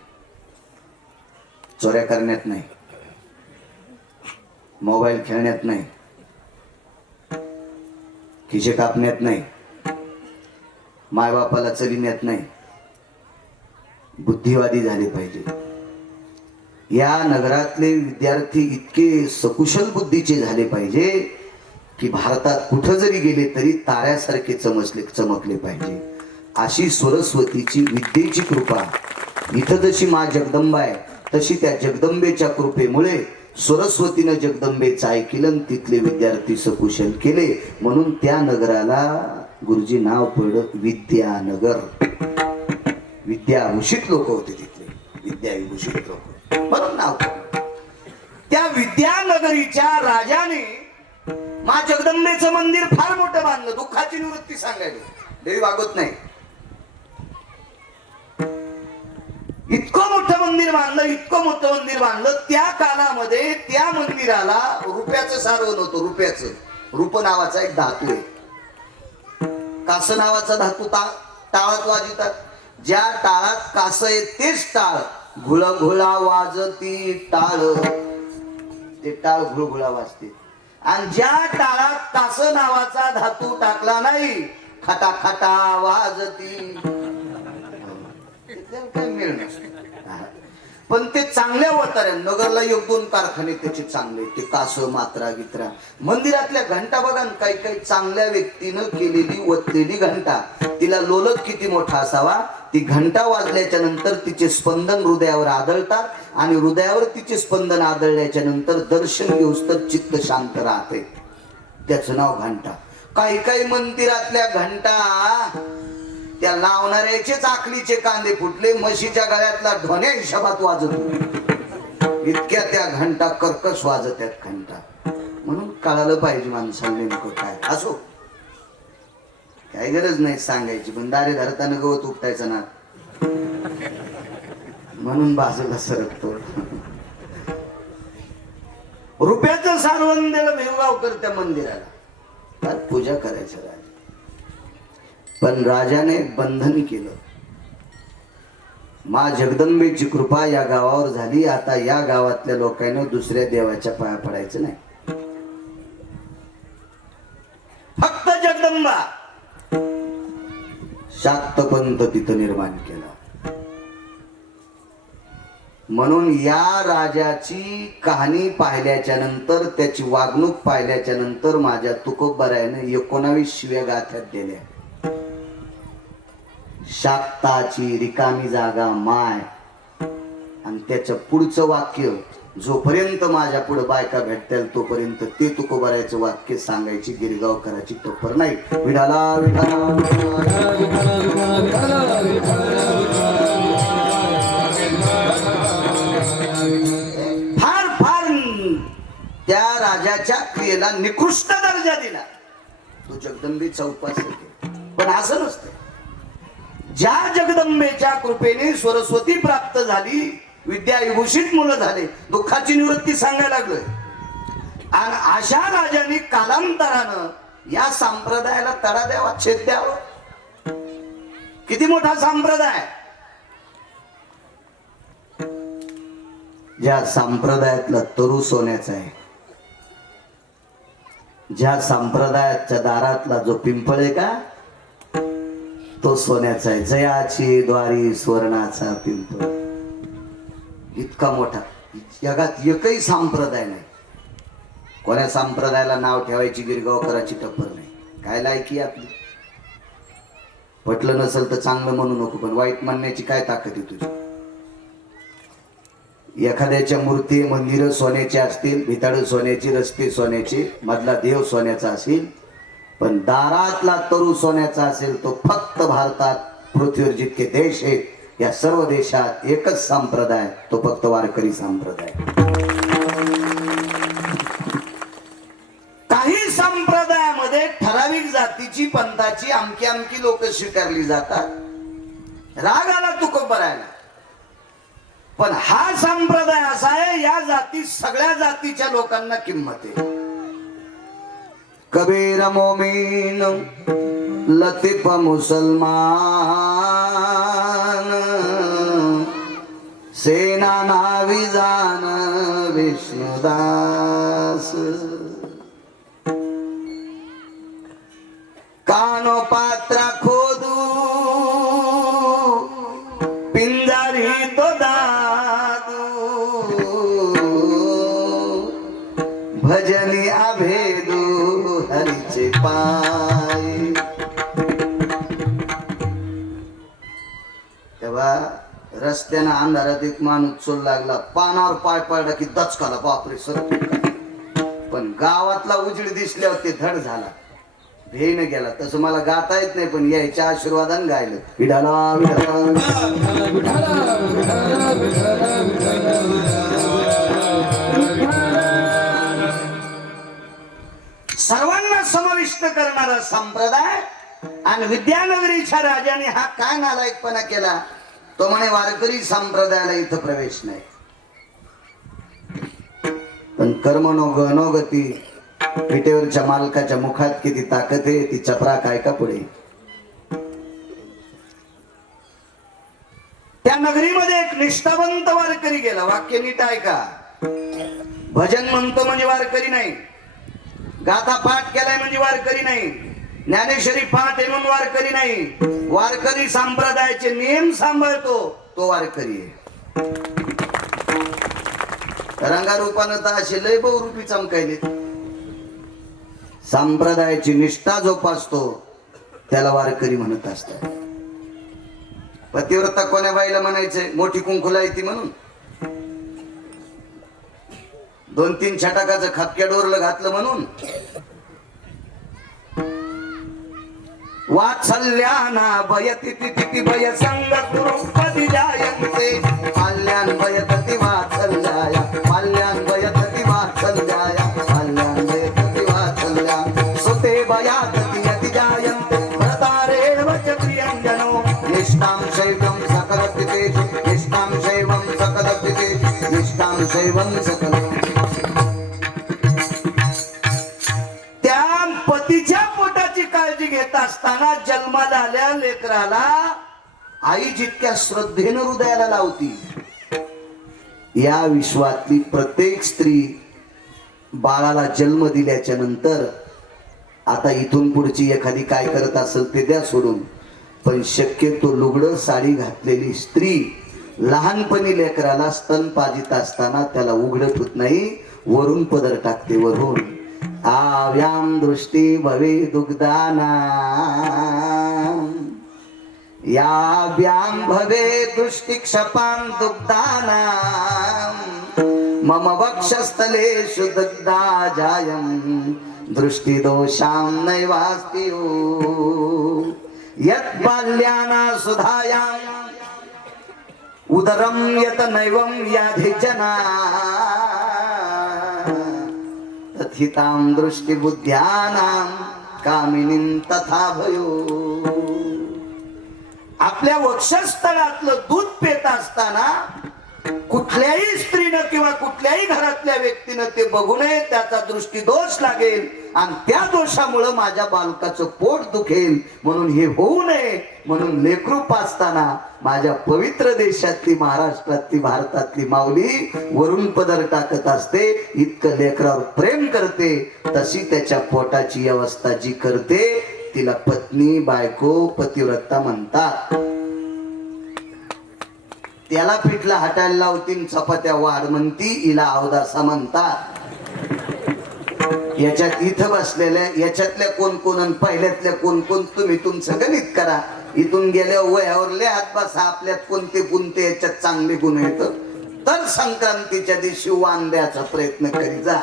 चोऱ्या करण्यात नाही, मोबाईल खेळण्यात नाही, खिशे कापण्यात नाही, मायबापाला चलिण्यात नाही, बुद्धिवादी झाले पाहिजे. या नगरातले विद्यार्थी इतके सकुशल बुद्धीचे झाले पाहिजे की भारतात कुठं जरी गेले तरी ताऱ्यासारखे चमकले पाहिजे. अशी सरस्वतीची विद्येची कृपा इथं जशी मा जगदंबा आहे तशी त्या जगदंबेच्या कृपेमुळे सरस्वतीनं जगदंबेचं ऐकलं, तिथले विद्यार्थी सकुशल केले. म्हणून त्या नगराला गुरुजी नाव पडलं विद्यानगर. विद्याभूषित लोक होते तिथले, विद्याभूषित लोक म्हणून नाव पडलं. त्या विद्यानगरीच्या राजाने मा जगदंबेचं मंदिर फार मोठं बांधलं. दुःखाची निवृत्ती सांगायला देवी वागत नाही. इतकं मोठं मंदिर बांधलं, इतकं मोठं मंदिर बांधलं. त्या काळामध्ये त्या मंदिराला रुपयाचं सारवण होतं. रुपयाचं, रूप नावाचा एक धातू आहे. कास नावाचा धातू टाळात वाजवतात. ज्या टाळात कास आहे तेच टाळ. घुळघुळा वाजती टाळ, ते टाळ घुळघुळा वाजते. आणि ज्या टाळात कास नावाचा धातू टाकला नाही, खटा खटा वाजती. काय मिळ नसतो. पण ते चांगल्या वताऱ्या. नगरला 1-2 कारखाने त्याचे चांगले, ते कास, मात्रा, गित्रा. मंदिरातल्या घंटा बघा, काही काही चांगल्या व्यक्तीनं केलेली वतलेली घंटा, तिला लोलक किती मोठा असावा. ती घंटा वाजल्याच्या नंतर तिचे स्पंदन हृदयावर आदळतात आणि हृदयावर तिचे स्पंदन आदळल्याच्या नंतर दर्शन घेऊस तर चित्त शांत राहते. त्याचं नाव घंटा. काही काही मंदिरातल्या घंटा त्या लावणाऱ्याचेच आखलीचे कांदे फुटले, म्हशीच्या गळ्यातला ढोण्या हिशोबात वाजत होते. इतक्या त्या घंटा कर्कश वाजत्यात घंटा. म्हणून कळालं पाहिजे माणसाला नेमकं काय. असो, काही गरज नाही सांगायची, पण दारे धरताना गवत उपटायचं ना, म्हणून बाजूला सरकतो. रुपयाचं सारवण दिलं भिवगावकर त्या मंदिराला. काय पूजा करायचं राजा. पण राजाने बंधन केलं. मा जगदंबेची कृपा या गावावर झाली. आता या गावातल्या लोकांना दुसऱ्या देवाच्या पाया पडायचं नाही, फक्त जगदंबा. शाक्त पंथ तिथं निर्माण केला. म्हणून या राजाची कहाणी पाहिल्याच्या नंतर, त्याची वागणूक पाहिल्याच्या नंतर माझ्या तुकोबरायाने 19 शिव्या गाथ्यात दिल्या. शाक्ताची रिकामी जागा माय. आणि त्याचं पुढचं वाक्य, जोपर्यंत माझ्या पुढे बायका भेटतील तोपर्यंत ते तुकोबरायचं वाक्य सांगायची गिरगावकराची टप्पर नाही. विठाला विठाला फार फार त्या राजाच्या क्रियेला निकृष्ट दर्जा दिला. तो जगदंबेचा उपासक आहे. पण असं नसतं. ज्या जगदंबेच्या कृपेने सरस्वती प्राप्त झाली, विद्याविभूषित मुलं झाले, दुःखाची निवृत्ती सांगायला लागलोय. आणि अशा राजाने कालांतरानं या संप्रदायाला तडा द्यावा, छेद द्यावा. किती मोठा संप्रदाय. ज्या संप्रदायातला तरू सोन्याचा आहे, ज्या संप्रदायाच्या दारातला जो पिंपळ आहे का तो सोन्याचा आहे. जयाची द्वारी स्वर्णाचा पिंपळ. इतका मोठा. जगात एकही संप्रदाय नाही, कोण्या संप्रदायाला नाव ठेवायची गिरगावकराची टप्पर नाही. काय लायकी आपली? पटलं नसेल तर चांगलं म्हणू नको, पण वाईट म्हणण्याची काय ताकद आहे तुझी? एखाद्याच्या मूर्ती मंदिरं सोन्याची असतील, भिताड सोन्याची, रस्ते सोन्याचे, मधला देव सोन्याचा असेल, पण दारातला तरू सोन्याचा असेल तो फक्त भारतात. पृथ्वीवर जितके देश आहेत या सर्व देशात एकच संप्रदाय, तो फक्त वारकरी संप्रदाय. काही संप्रदायामध्ये ठराविक जातीची पंथाची अमकी अमकी लोक स्वीकारली जातात, राग आला तुको बरायला. पण हा संप्रदाय असा आहे, या जाती सगळ्या जातीच्या लोकांना किंमत आहे. कबीर मोमीन लतीफ मुसलमान, सेना नावी जान विष्णुदास, कानो पात्रा खोदू पिंजारी तो दादू, भजनी अभेदू हरीचे पाय. तेव्हा रस्त्यानं अंधारात एक माणूस चोल लागला, पानावर पाय पडला की दचकाला, बापरे सर. पण गावातला उजेड दिसल्यावर ते धड झाला, भेन गेला. तसं मला गाता येत नाही, पण यायच्या आशीर्वादाने गायलं, विठाला विठाला. सर्वांना समाविष्ट करणारा संप्रदाय. आणि विद्यानगरीच्या राजाने हा काय नालायकपणा केला, तो म्हणे वारकरी संप्रदायाला इथं प्रवेश नाही. पण कर्मणोगती विटेवरच्या मालकाच्या मुखात किती ताकद आहे, ती चपरा काय का पुढे. त्या नगरीमध्ये एक निष्ठावंत वारकरी गेला. वाक्य नीट ऐका. भजन म्हणतो म्हणजे वारकरी नाही, गाथा पाठ केलाय म्हणजे वारकरी नाही, ज्ञानेश्वरी पाठ आहे म्हणून वारकरी नाही. वारकरी संप्रदायाचे नियम सांभाळतो तो वारकरी आहे. रंगारूपानं तर असे लय बहुरूपी चमकायले. संप्रदायाची निष्ठा जोपासतो त्याला वारकरी म्हणत असतात. पतिव्रता कोण्या बाईला म्हणायचंय, मोठी कुंकुला येते म्हणून 2-3 छटाकाचं खापक्या डोरलं घातलं म्हणून. वात्सल्याना भयति तिथि भय संग कुरुपति जायन्ते, माल्यान भयति वात्सल्याय, माल्यान भयति वात्सल्याय, माल्यान भयति वात्सल्याय, सुते भयाति यति जायन्ते, व्रतारेव च प्रियञ्जनो, निष्ठां शैवं सकलपितेषु, निष्ठां शैवं सकलपितेषु, निष्ठां शैवं सकल. घेत असताना जन्माला आल्या लेकराला आई जितक्या श्रद्धेनं हृदयाला लावती, या विश्वातली प्रत्येक स्त्री बाळाला जन्म दिल्याच्या नंतर, आता इथून पुढची एखादी काय करत असेल ते द्या सोडून, पण शक्यतो लुगडं साडी घातलेली स्त्री लहानपणी लेकराला स्तन पाजित असताना त्याला उघडत होत नाही, वरून पदर टाकते. वरून आव्याम दृष्टी भवे दुग्धाना, याव्याम भवे दृष्टी क्षपां दुग्धाना, मम वक्षस्थलेषु दुग्धा जायं, दृष्टी दोषां नैवास्ति यत् बाल्याना सुधायां, उदरं यत नैवं याधि जना, तथितां दृष्टि बुद्ध्यानां कामिनीं तथा भयो. आपल्या वक्षस्थळातलं दूध पेत असताना कुठल्याही स्त्रीनं किंवा कुठल्याही घरातल्या व्यक्तीनं ते बघू नये, त्याचा दृष्टीदोष लागेल आणि त्या दोषामुळे माझ्या बालकाचं पोट दुखेल, म्हणून हे होऊ नये म्हणून लेकरू पाचताना माझ्या पवित्र देशातली, महाराष्ट्रातली, भारतातली माऊली वरून पदर टाकत असते. इतकं लेकरावर प्रेम करते, तशी त्याच्या पोटाची अवस्था जी करते तिला पत्नी, बायको, पतिव्रता म्हणतात. त्याला पिठला हटायला लावतीन चपात्या वाढ म्हणती हिला अवदासा म्हणतात. याच्यात इथं बसलेल्या याच्यातल्या कोण कोण आणि पहिल्यातल्या कोण कोण तुम्ही तुमचं गणित करा. इथून गेल्या वयावर लिहात बसा आपल्यात कोणते गुणते याच्यात चांगले गुण येत तर संक्रांतीच्या दिवशी वाण द्यायचा प्रयत्न करी जा.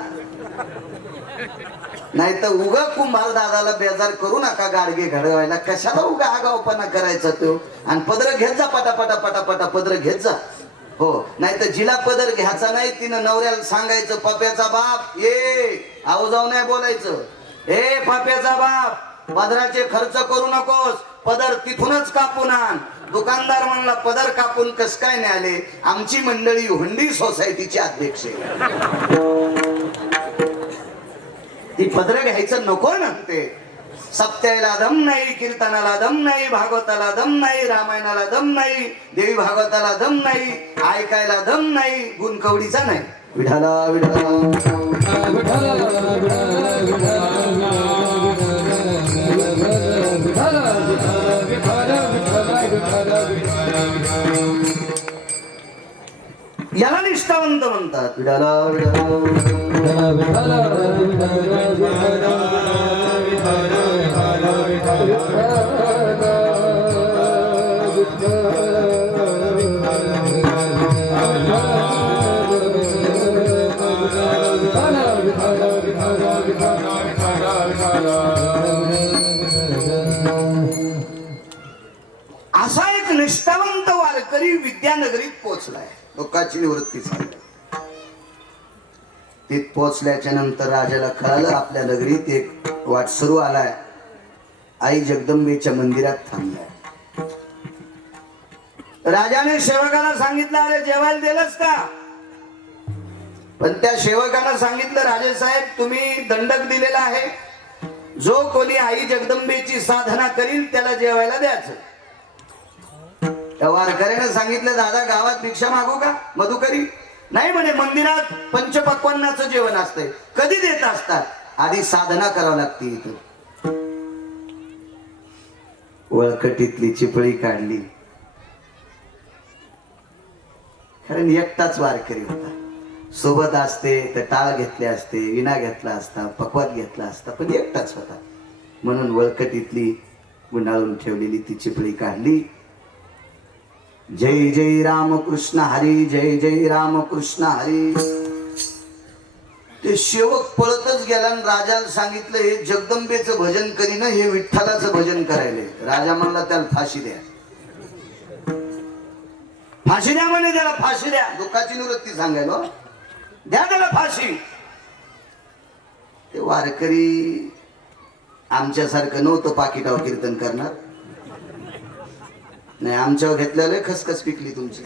नाही तर उगा कुंभार दादाला बेजार करू नका गाडगे घडवायला. कशाला उगा आगावपणा करायचा तो. आणि पदर घेत जा पटापटा पटापटा पदर घेत जा. हो नाही तर जिला पदर घ्यायचा नाही तिनं नवऱ्याला सांगायचं पप्याचा बाप ये आऊ जाऊ नाही बोलायचं. ए पप्याचा बाप पदराचे खर्च करू नकोस पदर तिथूनच कापून आण. दुकानदार म्हणला पदर कापून कस काय नाही आले. आमची मंडळी हुंडी सोसायटीची अध्यक्ष ती पदर घ्यायचं नको ना. ते सप्त्याला दम नाही कीर्तनाला दम नाही भागवताला दम नाही रामायणाला दम नाही देवी भागवताला दम नाही ऐकायला दम नाही गुणकवडीचा नाही. विठाला याला निष्ठावंत म्हणतात. विठाला असा एक निष्ठावंत वारकरी विद्यानगरीत पोहोचलाय. दुःखाची निवृत्ती झाली. तिथ पोहोचल्याच्या नंतर राजाला कळालं आपल्या नगरीत एक वाटसरू आलाय. आई जगदंबेच्या मंदिरात थांबलाय. राजाने सेवकाला सांगितलं अरे जेवायला दिलंस का. पण त्या सेवकाला सांगितलं राजेसाहेब तुम्ही दंडक दिलेला आहे. जो कोणी आई जगदंबेची साधना करील त्याला जेवायला द्यायचं. त्या वारकऱ्याने सांगितलं दादा गावात भिक्षा मागू का. मधुकरी नाही म्हणे मंदिरात पंचपक्वान्नाचं जेवण असतंय. कधी देत असतात आधी साधना करावं लागते. इथं वळकटीतली चिपळी काढली. कारण एकटाच वारकरी होता. सोबत असते तर टाळ घेतले असते विणा घेतला असता पकवात घेतला असता पण एकटाच होता. म्हणून वळकटीतली गुंडाळून ठेवलेली ती चिपळी काढली. जय जय राम कृष्ण हरी जय जय राम कृष्ण हरी. ते सेवक पळतच गेला आणि राजाला सांगितलं हे जगदंबेचं भजन करीन हे विठ्ठलाचं भजन करायले. राजा म्हणला त्याला फाशी द्या. फाशी द्या म्हणे त्याला फाशी द्या. दुःखाची निवृत्ती सांगायला द्या त्याला फाशी. ते वारकरी आमच्यासारखं नव्हतं पाकिटावर कीर्तन करणार. नाही आमच्यावर घेतलेलं खसखस पिकली तुमची.